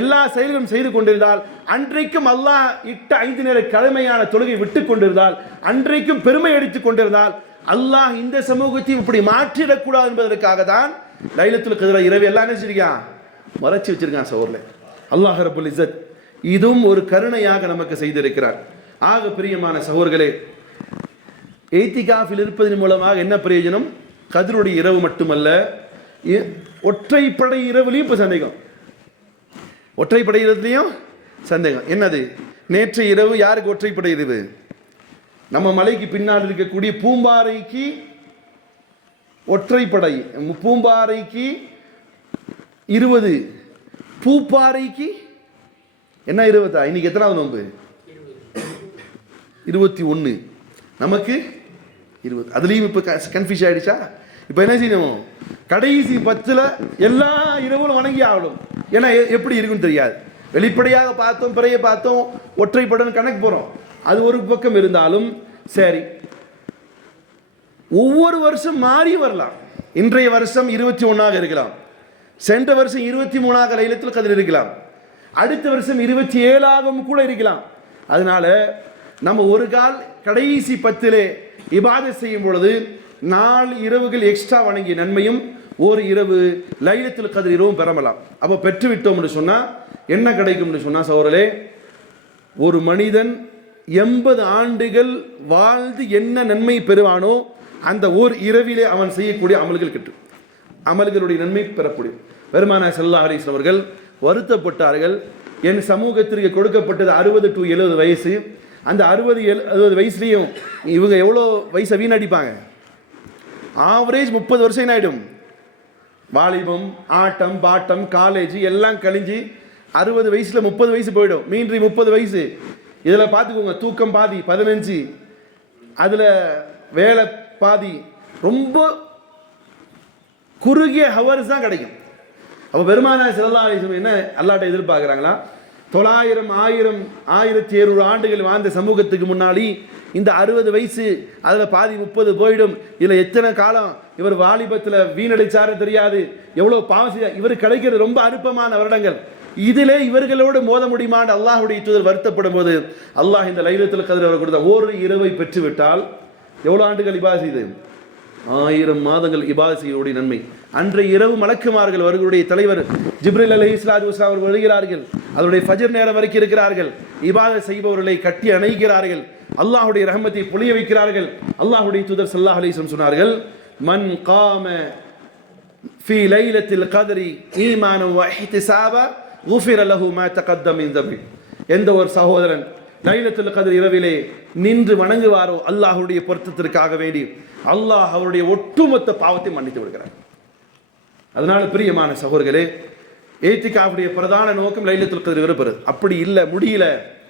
எல்லா செயல்களும் செய்து கொண்டிருந்தால், அன்றைக்கும் அல்லாஹ் இட்ட 5 நேர கடமையான தொழுகை விட்டு கொண்டிருந்தால், அன்றைக்கும் பெருமை அடித்துக் கொண்டிருந்தால், அல்லாஹ் இந்த சமூகத்தையும் இப்படி மாற்றிடக்கூடாது என்பதற்காக தான் லைலத்துல் கத்ர் இரவு எல்லாம் என்ன செஞ்சிருக்கான், மறைச்சு வச்சிருக்கான் சோர்ல. அல்லாஹ் ரப்புல் இஸ்ஸத் இதுவும் ஒரு கருணையாக நமக்கு செய்திருக்கிறார். ஆக பிரியமான சகோதரர்களே, இத்திகாஃபில் இருப்பதன் மூலமாக என்ன பிரயோஜனம்? கத்ருடைய இரவு மட்டுமல்ல, ஒற்றைப்படை இரவுலையும் இப்போ சந்தேகம், ஒற்றைப்படை இரவுலையும் சந்தேகம். என்னது? நேற்றைய இரவு யாருக்கு ஒற்றைப்படை இரவு? நம்ம மலைக்கு பின்னால் இருக்கக்கூடிய பூம்பாறைக்கு ஒற்றைப்படை, பூம்பாறைக்கு 20, பூப்பாறைக்கு என்ன 20? இன்னைக்கு எத்தனாவது நோன்பு? 21. நமக்கு 20. அதுலேயும் இப்போ கன்ஃபியூஸ் ஆகிடுச்சா? இப்போ என்ன செய்யணும்? கடைசி 10ல் எல்லா இரவும் வணங்கி ஆகணும். ஏன்னா எப்படி இருக்குன்னு தெரியாது. வெளிப்படையாக பார்த்தோம், பிறைய பார்த்தோம், ஒற்றைப்படன் கணக்கு போகிறோம். அது ஒரு பக்கம் இருந்தாலும் சரி, ஒவ்வொரு வருஷம் மாறி வரலாம். இன்றைய வருஷம் 21ஆக இருக்கலாம், சென்ற வருஷம் 23ஆக லைலத்துல் கத்ர் இருக்கலாம், அடுத்த வருஷம் 27ஆகவும் கூட இருக்கலாம். அதனால நம்ம ஒரு கால் கடைசி 10லே இபாதத் செய்யும் பொழுது 4 இரவுகள் எக்ஸ்ட்ரா வணங்கிய நன்மையும் ஒரு இரவு லைலத்துல் கத்ர் இரவும் பெறலாம். அப்போ பெற்றுவிட்டோம் என்று சொன்னால் என்ன கிடைக்கும்னு சொன்னால் சகோதரர்களே, ஒரு மனிதன் 80 ஆண்டுகள் வாழ்ந்து என்ன நன்மை பெறுவானோ அந்த ஓர் இரவிலே அவன் செய்யக்கூடிய அமல்கள் கிட்டும், அமல்களுடைய நன்மை பெறக்கூடிய. பெருமானார் ஸல்லல்லாஹு அலைஹி வஸல்லம் அவர்கள் வருத்தப்பட்டார்கள், என் சமூகத்திற்கு கொடுக்கப்பட்டது 60 to 70 வயசு, அந்த 60-70 வயசுலையும் இவங்க எவ்வளோ வயசை வீணடிப்பாங்க? ஆவரேஜ் 30 வருஷம் என்ன ஆகிடும்? வாலிபம், ஆட்டம் பாட்டம், காலேஜ் எல்லாம் கழிஞ்சு 60 வயசில் 30 வயசு போயிடும், மீன்றி 30 வயசு. இதில் பார்த்துக்கோங்க, தூக்கம் பாதி 15, அதில் வேலை பாதி, ரொம்ப குறுகிய ஹவர்ஸ் தான் கிடைக்கும். அப்போ பெருமானார் ஸல்லல்லாஹு அலைஹி வஸல்லம் என்ன அல்லாஹ்ட்ட எதிர்பார்க்குறாங்களா? 900, 1000, 1700 ஆண்டுகள் வாழ்ந்த சமூகத்துக்கு முன்னாடி இந்த 60 வயசு, அதில் பாதி 30 போயிடும். இதில் எத்தனை காலம் இவர் வாலிபத்தில் வீணடிச்சாரு தெரியாது, எவ்வளோ பாவம் செய்ய, இவர் கிடைக்கிறது ரொம்ப அற்பமான வருடங்கள். இதிலே இவர்களோடு மோத முடியுமான்னு அல்லாஹுடைய தூதர் வருத்தப்படும் போது அல்லாஹ் இந்த லைலத்துல் கத்ர் அவர் கொடுத்த ஒரு இரவை பெற்றுவிட்டால் எவ்வளோ ஆண்டுகள் இபாதத் செய்து? 1000 மாதங்கள் இபாதத் செய்யக்கூடிய நன்மை. அன்றைய இரவு மலக்குமார்கள் அவர்களுடைய தலைவர் ஜிப்ரீல் அலைஹிஸ்ஸலாத்து வஸ்ஸலாம் அவர்கள் வருகிறார்கள், அதனுடைய ஃபஜர் நேரம் வரைக்கும் இருக்கிறார்கள், இபாதத் செய்பவர்களை கட்டி அணைக்கிறார்கள், அல்லாஹுடைய ரஹமத்தை பொழிய வைக்கிறார்கள். அல்லாஹுடைய தூதர் ஸல்லல்லாஹு அலைஹி வஸல்லம் சொன்னார்கள், மன் காம ஃபீ லைலத்தில் கத்ரி ஈமானன் வ இஹ்திசாபா குஃபிர லஹு மா தகத்தம மின் தம்பி. எந்த ஒரு சகோதரன் லைலத்துல் கத்ர் இரவிலே நின்று வணங்குவாரோ அல்லாஹுடைய பொருத்தத்திற்காக வேண்டி அல்லாஹ் அவருடைய ஒட்டுமொத்த பாவத்தை மன்னித்து விடுகிறார். அதனால பிரியமான சகோதரர்களே, இத்திகாஃபுடைய பிரதான நோக்கம் லைலத்துல் கத்ர் இரவு. அப்படி இல்லை, முடியல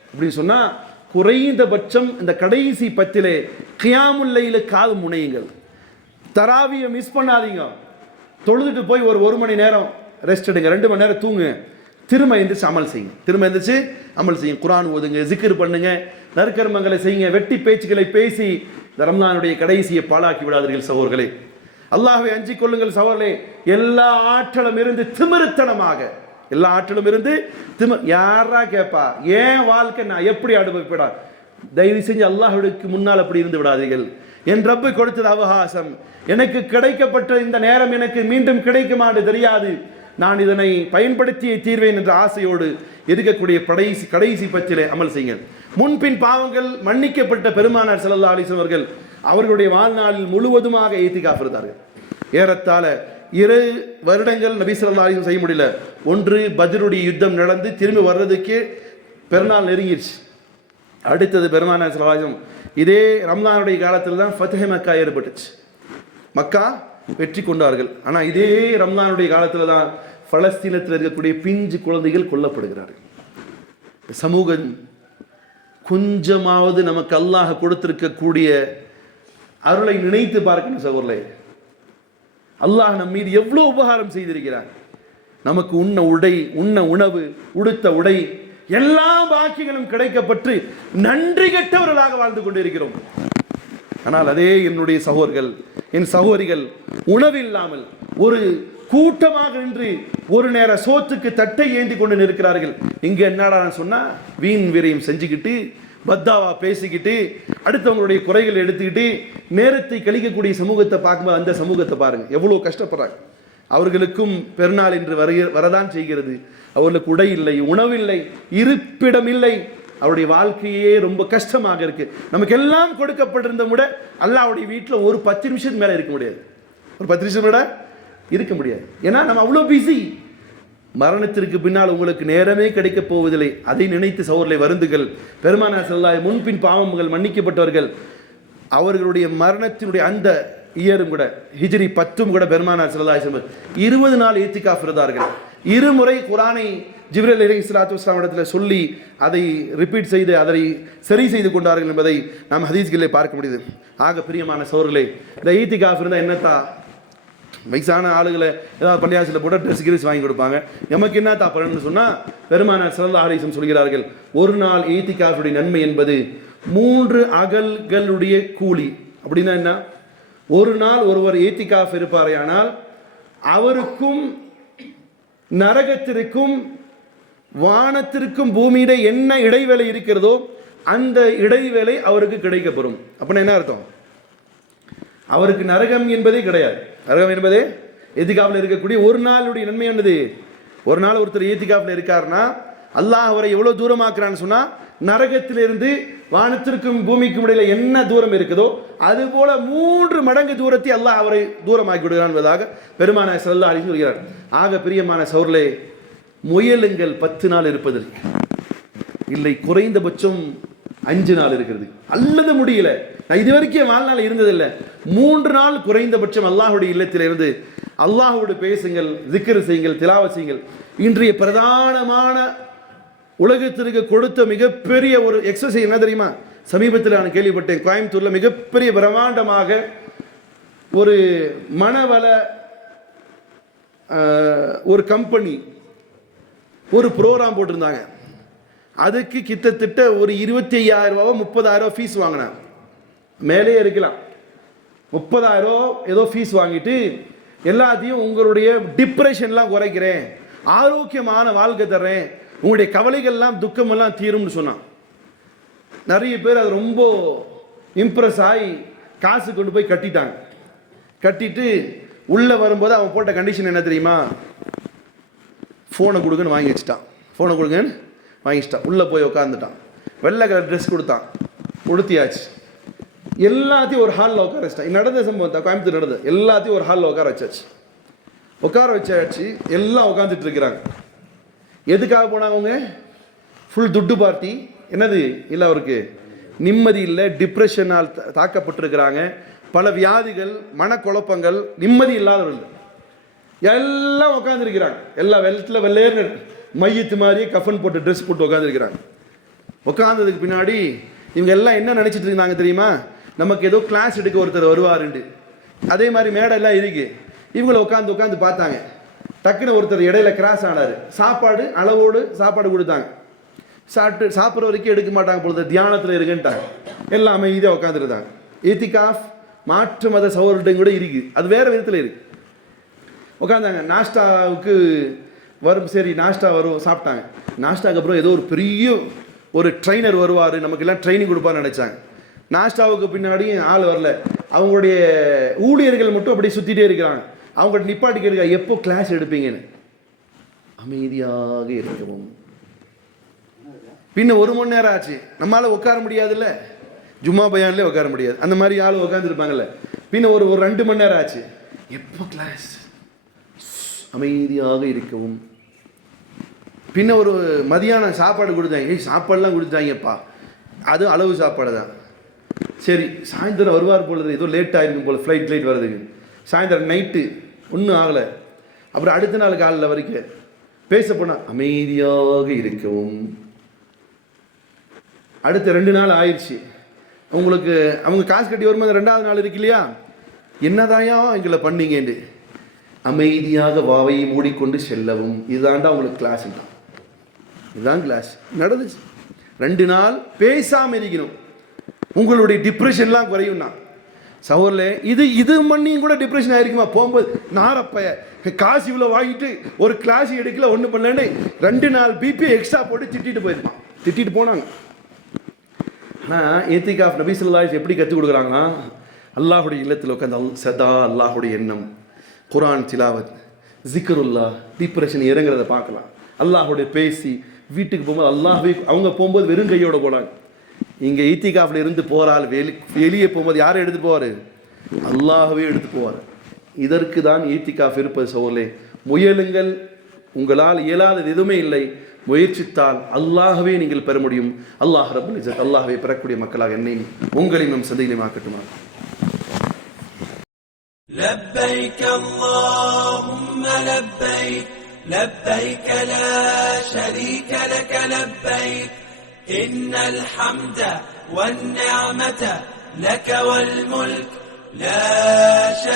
அப்படின்னு சொன்னால் குறைந்தபட்சம் இந்த கடைசி 10லே கியாமுல் லைலுக்காக முனையுங்கள். தராவியை மிஸ் பண்ணாதீங்க. தொழுதுட்டு போய் ஒரு மணி நேரம் ரெஸ்ட் எடுங்க, 2 மணி நேரம் தூங்குங்க, திரும்ப எந்திரிச்சு அமல் செய்யுங்க, திரும்ப எந்திரிச்சு அமல் செய்யுங்க, குர்ஆன் ஓதுங்க, ஜிக்ர் பண்ணுங்க, நற்கர்மங்களை செய்யுங்க, வெட்டி பேச்சுக்களை பேசி இந்த ரம்லானுடைய கடைசியை பாழாக்கி விடாதீர்கள் சகோதரர்களே. அல்லாஹ்வை அஞ்சிக் கொள்ளுங்கள் சகோதரர்களே. எல்லா ஆற்றலும் இருந்து திமிருத்தனமாக, எல்லா ஆற்றலும் இருந்து யாரா கேட்பா ஏன் வாழ்க்கை நான் எப்படி அனுபவிப்படா? தயவு செஞ்சு அல்லாஹ்வுக்கு முன்னால் அப்படி இருந்து விடாதீர்கள். என் ரப்பு கொடுத்தது அவகாசம், எனக்கு கிடைக்கப்பட்ட இந்த நேரம் எனக்கு மீண்டும் கிடைக்குமான்னு தெரியாது, நான் இதனை பயன்படுத்திய தீர்வேன் என்ற ஆசையோடு இருக்கக்கூடிய கடைசி 10லே அமல் செய்யுங்கள். முன்பின் பாவங்கள் மன்னிக்கப்பட்ட பெருமானார் ஸல்லல்லாஹு அலைஹி வஸல்லம் அவர்கள் அவர்களுடைய வாழ்நாளில் முழுவதுமாக இத்திகாஃப் இருந்தார்கள். ஏறத்தாழ 2 வருடங்கள் நபி ஸல்லல்லாஹு அலைஹி வஸல்லம் செய்ய முடியல. ஒன்று பத்ருடைய யுத்தம் நடந்து திரும்பி வர்றதுக்கே பெருநாள் நெருங்கிடுச்சு. அடுத்தது பெருமானார் ஸல்லல்லாஹு அலைஹி வஸல்லம் இதே ரம்லானுடைய காலத்தில் தான் ஃபத்ஹ் மக்கா ஏற்பட்டுச்சு. மக்கா வெற்றி கொண்டார்கள். ஆனால் இதே ரம்லானுடைய காலத்தில் தான் பலஸ்தீனத்தில் இருக்கக்கூடிய பிஞ்சு குழந்தைகள் கொல்லப்படுகிறார்கள். சமூகம் கொஞ்சமாவது நமக்கு அல்லாஹ் கொடுத்திருக்கக்கூடிய அருளை நினைத்து பார்க்கணும் சகோதரர்களே. அல்லாஹ் நம் மீது எவ்வளோ உபகாரம் செய்திருக்கிறார். நமக்கு உண்ண உடை, உண்ண உணவு, உடுத்த உடை, எல்லா பாக்கியங்களும் கிடைக்கப்பட்டு நன்றி கெட்டவர்களாக வாழ்ந்து கொண்டிருக்கிறோம். ஆனால் அதே என்னுடைய சகோதரர்கள், என் சகோதரிகள் உணவில்லாமல் ஒரு கூட்டமாக நின்று ஒரு நேர சோத்துக்கு தட்டை ஏந்தி கொண்டு நிற்கிறார்கள். இங்க என்னடா சொன்னா வீண் விரயம் செஞ்சுக்கிட்டு பத்தாவா பேசிக்கிட்டு அடுத்தவங்களுடைய குறைகளை எடுத்துக்கிட்டு நேரத்தை கழிக்கக்கூடிய சமூகத்தை பார்க்கும்போது அந்த சமூகத்தை பாருங்க எவ்வளவு கஷ்டப்படுறாங்க. அவர்களுக்கும் பெருநாள் என்று வரதான் செய்கிறது. அவர்களுக்கு உடை இல்லை, உணவில்லை, இருப்பிடம் இல்லை. அவருடைய வாழ்க்கையே ரொம்ப கஷ்டமாக இருக்கு. நமக்கு எல்லாம் கொடுக்கப்பட்டிருந்த கூட அல்லாஹ்வுடைய வீட்டில் ஒரு 10 நிமிஷத்துக்கு மேலே இருக்க முடியாது. ஒரு 10 நிமிஷம் கூட இருக்க முடியாது. ஏன்னா நம்ம அவ்வளோ பிஸி. மரணத்திற்கு பின்னால் உங்களுக்கு நேரமே கிடைக்கப் போவதில்லை. அதை நினைத்து சகோதரர்களை வருந்துகள். பெருமானார் ஸல்லல்லாஹு முன்பின் பாவங்கள் மன்னிக்கப்பட்டவர்கள். அவர்களுடைய மரணத்தினுடைய அந்த இயரும் கூட ஹிஜ்ரி 10 கூட பெருமானார் ஸல்லல்லாஹு அலைஹி வஸல்லம் 20 நாள் இத்திகாஃப் இருந்தார்கள். இருமுறை குர்ஆனை ஜிப்ரீல் அலைஹிஸ்ஸலாத்து வஸ்ஸலாம் இடத்தில் சொல்லி அதை ரிப்பீட் செய்து அதை சரி செய்து கொண்டார்கள் என்பதை நாம் ஹதீஸ்களிலே பார்க்க முடியுது. ஆக பிரியமான சகோதரர்களே, இந்த இத்திகாஃப் இருந்தால் என்னத்தா, வயசான ஆளுகளை ஏதாவது பள்ளியாசில் போட்டால் ட்ரெஸ் கிரிஸ் வாங்கி கொடுப்பாங்க, நமக்கு என்னத்தா பலன்னு சொன்னால் பெருமானார் ஸல்லல்லாஹு அலைஹி வஸல்லம் சொல்கிறார்கள், ஒரு நாள் இத்திகாஃபுடைய நன்மை என்பது 3 அகல்களுடைய கூலி. அப்படின்னா என்ன? ஒரு நாள் ஒருவர் இத்திகாஃப் இருப்பாரையானால் அவருக்கும் நரகத்திற்கும் வானத்திற்கும் பூமியிட என்ன இடைவேளை இருக்கிறதோ அந்த இடைவேளை அவருக்கு கிடைக்கப்பெறும். அப்படின்னா என்ன அர்த்தம்? அவருக்கு நரகம் என்பதே கிடையாது. நரகம் என்பதே இத்திகாஃபில் இருக்கக்கூடிய ஒரு நாளுடைய நன்மை என்னது? ஒரு நாள் ஒருத்தர் இத்திகாஃபில் இருக்காருன்னா அல்லாஹ் அவரை எவ்வளோ தூரமாக்குறான்னு சொன்னால் நரகத்திலிருந்து வானத்திற்கும் பூமிக்கும் இடையில என்ன தூரம் இருக்குதோ அதுபோல 3 மடங்கு தூரத்தை அல்லாஹ் அவரை தூரமாக்கி விடுகிறான் என்பதாக பெருமானார் ஸல்லல்லாஹு அலைஹி வஸல்லம் சொல்கிறார். ஆக பிரியமான சகோதரர்களே, முயலுங்கள் 10 நாள் இருப்பதற்கு இல்லை, குறைந்தபட்சம் 5 நாள் இருக்கிறது அல்லது முடியல. நான் இது வரைக்கும் வாழ்நாள் இருந்ததில்லை. 3 நாள் குறைந்தபட்சம் அல்லாஹுடைய இல்லத்திலிருந்து அல்லாஹோடு பேசுங்கள், ஜிக்ர் செய்யுங்கள், திலாவத் செய்யுங்கள். இன்றைய பிரதானமான உலகத்திற்கு கொடுத்த மிகப்பெரிய ஒரு எக்ஸசைஸ் என்ன தெரியுமா? சமீபத்தில் நான் கேள்விப்பட்டேன், கோயம்புத்தூரில் மிகப்பெரிய பிரம்மாண்டமாக ஒரு மனவள ஒரு கம்பெனி ஒரு ப்ரோக்ராம் போட்டிருந்தாங்க. அதுக்கு கிட்டத்தட்ட ஒரு 25,000 30,000 ஃபீஸ் வாங்கினாங்க. மேலே இருக்கலாம் 30,000 ஏதோ ஃபீஸ் வாங்கிட்டு எல்லாத்தையும் உங்களுடைய டிப்ரெஷன்லாம் குறைக்கிறேன், ஆரோக்கியமான வாழ்க்கை தர்றேன், உங்களுடைய கவலைகள்லாம் துக்கமெல்லாம் தீரும்னு சொன்னான். நிறைய பேர் அது ரொம்ப இம்ப்ரெஸ் ஆகி காசு கொண்டு போய் கட்டிட்டாங்க. கட்டிட்டு உள்ளே வரும்போது அவன் போட்ட கண்டிஷன் என்ன தெரியுமா? ஃபோனை கொடுங்கன்னு வாங்கி வச்சுட்டான். ஃபோனை கொடுங்கன்னு வாங்கி வச்சுட்டான். உள்ளே போய் உட்காந்துட்டான். வெள்ளை கலர் ட்ரெஸ் கொடுத்தான், உடுத்தியாச்சு. எல்லாத்தையும் ஒரு ஹாலில் உட்கார வச்சிட்டான். நடந்த சம்பவம் தான், கோயம்புத்தூர் நடந்தது. எல்லாத்தையும் ஒரு ஹாலில் உட்கார வச்சாச்சு. உட்கார வச்சாச்சு. எல்லாம் உட்காந்துட்டு இருக்கிறாங்க. எதுக்காக போனாங்க அவங்க? ஃபுல் துட்டு பார்ட்டி. என்னது இல்லை, அவருக்கு நிம்மதி இல்லை, டிப்ரெஷனால் தாக்கப்பட்டிருக்கிறாங்க, பல வியாதிகள், மனக்குழப்பங்கள், நிம்மதி இல்லாதவர்கள் எல்லாம் உட்காந்துருக்கிறாங்க. எல்லா வெள்ளத்தில் வெள்ளையர்னு மையத்து மாதிரியே கஃபன் போட்டு ட்ரெஸ் போட்டு உட்காந்துருக்கிறாங்க. உட்காந்ததுக்கு பின்னாடி இவங்க எல்லாம் என்ன நினச்சிட்டு இருந்தாங்க தெரியுமா? நமக்கு ஏதோ கிளாஸ் எடுக்க ஒருத்தர் வருவாருண்டு. அதே மாதிரி மேடை எல்லாம் இருக்கு. இவங்களை உட்காந்து பார்த்தாங்க. டக்குன்னு ஒருத்தர் இடையில கிராஸ் ஆனார். சாப்பாடு அளவோடு சாப்பாடு கொடுத்தாங்க. சாப்பிட்ற வரைக்கும் எடுக்க மாட்டாங்க, பொழுது தியானத்தில் இருக்குன்ட்டாங்க. எல்லாம் அமைதியாக உட்காந்துருந்தாங்க. இத்திகாஃப் மாற்று மத சகோதரர்கிட்டையும் கூட இருக்குது, அது வேறு விதத்தில் இருக்குது. உட்காந்தாங்க. நாஷ்டாவுக்கு வரும், சரி நாஷ்டா வரும், சாப்பிட்டாங்க. நாஷ்டாவுக்கு அப்புறம் ஏதோ ஒரு பெரிய ஒரு ட்ரைனர் வருவார், நமக்கெல்லாம் ட்ரைனிங் கொடுப்பான்னு நினச்சாங்க. நாஷ்டாவுக்கு பின்னாடி ஆள் வரல. அவங்களுடைய ஊழியர்கள் மட்டும் அப்படியே சுற்றிட்டே இருக்கிறாங்க. அவங்கள்ட்ட நிப்பாட்டி கேட்க, எப்போ கிளாஸ் எடுப்பீங்கன்னு. அமைதியாக இருக்கவும். பின்ன 1 மணி நேரம் ஆச்சு. நம்மளால உட்கார முடியாதுல்ல, ஜும்மா பயான்லேயே உட்கார முடியாது. அந்த மாதிரி ஆள் உட்காந்துருப்பாங்கல்ல. பின்ன ஒரு 2 மணி நேரம் ஆச்சு. எப்போ கிளாஸ்? அமைதியாக இருக்கவும். பின்ன ஒரு மதியானம் சாப்பாடு கொடுத்தாங்க. சாப்பாடுலாம் கொடுத்தாங்கப்பா, அது அளவு சாப்பாடு தான். சரி, சாயந்தரம் வருவார் பொழுது, ஏதோ லேட் ஆகிருக்கும் போல், ஃப்ளைட் லேட் வருதுக்கு. சாயந்தரம் நைட்டு ஒன்றும் ஆகலை. அப்புறம் அடுத்த நாள் காலையில் வரைக்கும் பேச போனால் அமைதியாக இருக்கவும். அடுத்த 2 நாள் ஆயிடுச்சு. உங்களுக்கு அவங்க காசு கட்டி வரும்போது 2வது நாள் இருக்கு இல்லையா, என்னதாயா எங்களை பண்ணீங்கன்னு. அமைதியாக வாவை மூடிக்கொண்டு செல்லவும். இதுதான்டா உங்களுக்கு கிளாஸ் தான், இதுதான் கிளாஸ் நடந்துச்சு. 2 நாள் பேசாமல் இருக்கணும். உங்களுடைய டிப்ரெஷன்லாம் குறையும்னா சகோதரே. இது மண்ணியும் கூட டிப்ரெஷன் ஆயிருக்குமா? போகும்போது நாரப்பைய காசு இவ்வளோ வாங்கிட்டு ஒரு கிளாஸ் எடுக்கல, ஒன்றும் பண்ணலன்னு 2 நாள் பிபி எக்ஸ்ட்ரா போட்டு திட்டிட்டு போனாங்க. ஆனால் ஏத்திகாஃப் நபி ஸல்லல்லாஹு அலைஹி வஸல்லம் எப்படி கற்றுக் கொடுக்குறாங்கன்னா, அல்லாஹுடைய இல்லத்தில் உட்காந்து சதா அல்லாஹுடைய எண்ணம், குர்ஆன் திலாவத், ஜிக்ருல்லா, டிப்ரெஷன் இறங்குறத பார்க்கலாம். அல்லாஹுடைய பேசி வீட்டுக்கு போகும்போது அல்லாஹ்வே, அவங்க போகும்போது வெறும் கையோட போனாங்க. இங்கே ஈத்திகாஃபில் இருந்து போகிறாள், வெளியே போகும்போது யாரை எடுத்து போவார்? அல்லாஹ்வே எடுத்து போவார். இதற்கு தான் ஈத்திகாஃப் இருப்பது சகோதரே. முயலுங்கள், உங்களால் இயலாதது எதுவுமே இல்லை. முயற்சித்தால் அல்லாஹ்வே நீங்கள் பெற முடியும். அல்லாஹ் ரப்பல் இஸ்ஸத் அல்லாஹ்வே பெறக்கூடிய மக்களாக என்னையும் உங்களையும் நம் சந்தையிலும் ஆக்கட்டுமா. لبيك اللهم لبيك لبيك لا شريك لك لبيك إن الحمد والنعمة لك والملك لا شريك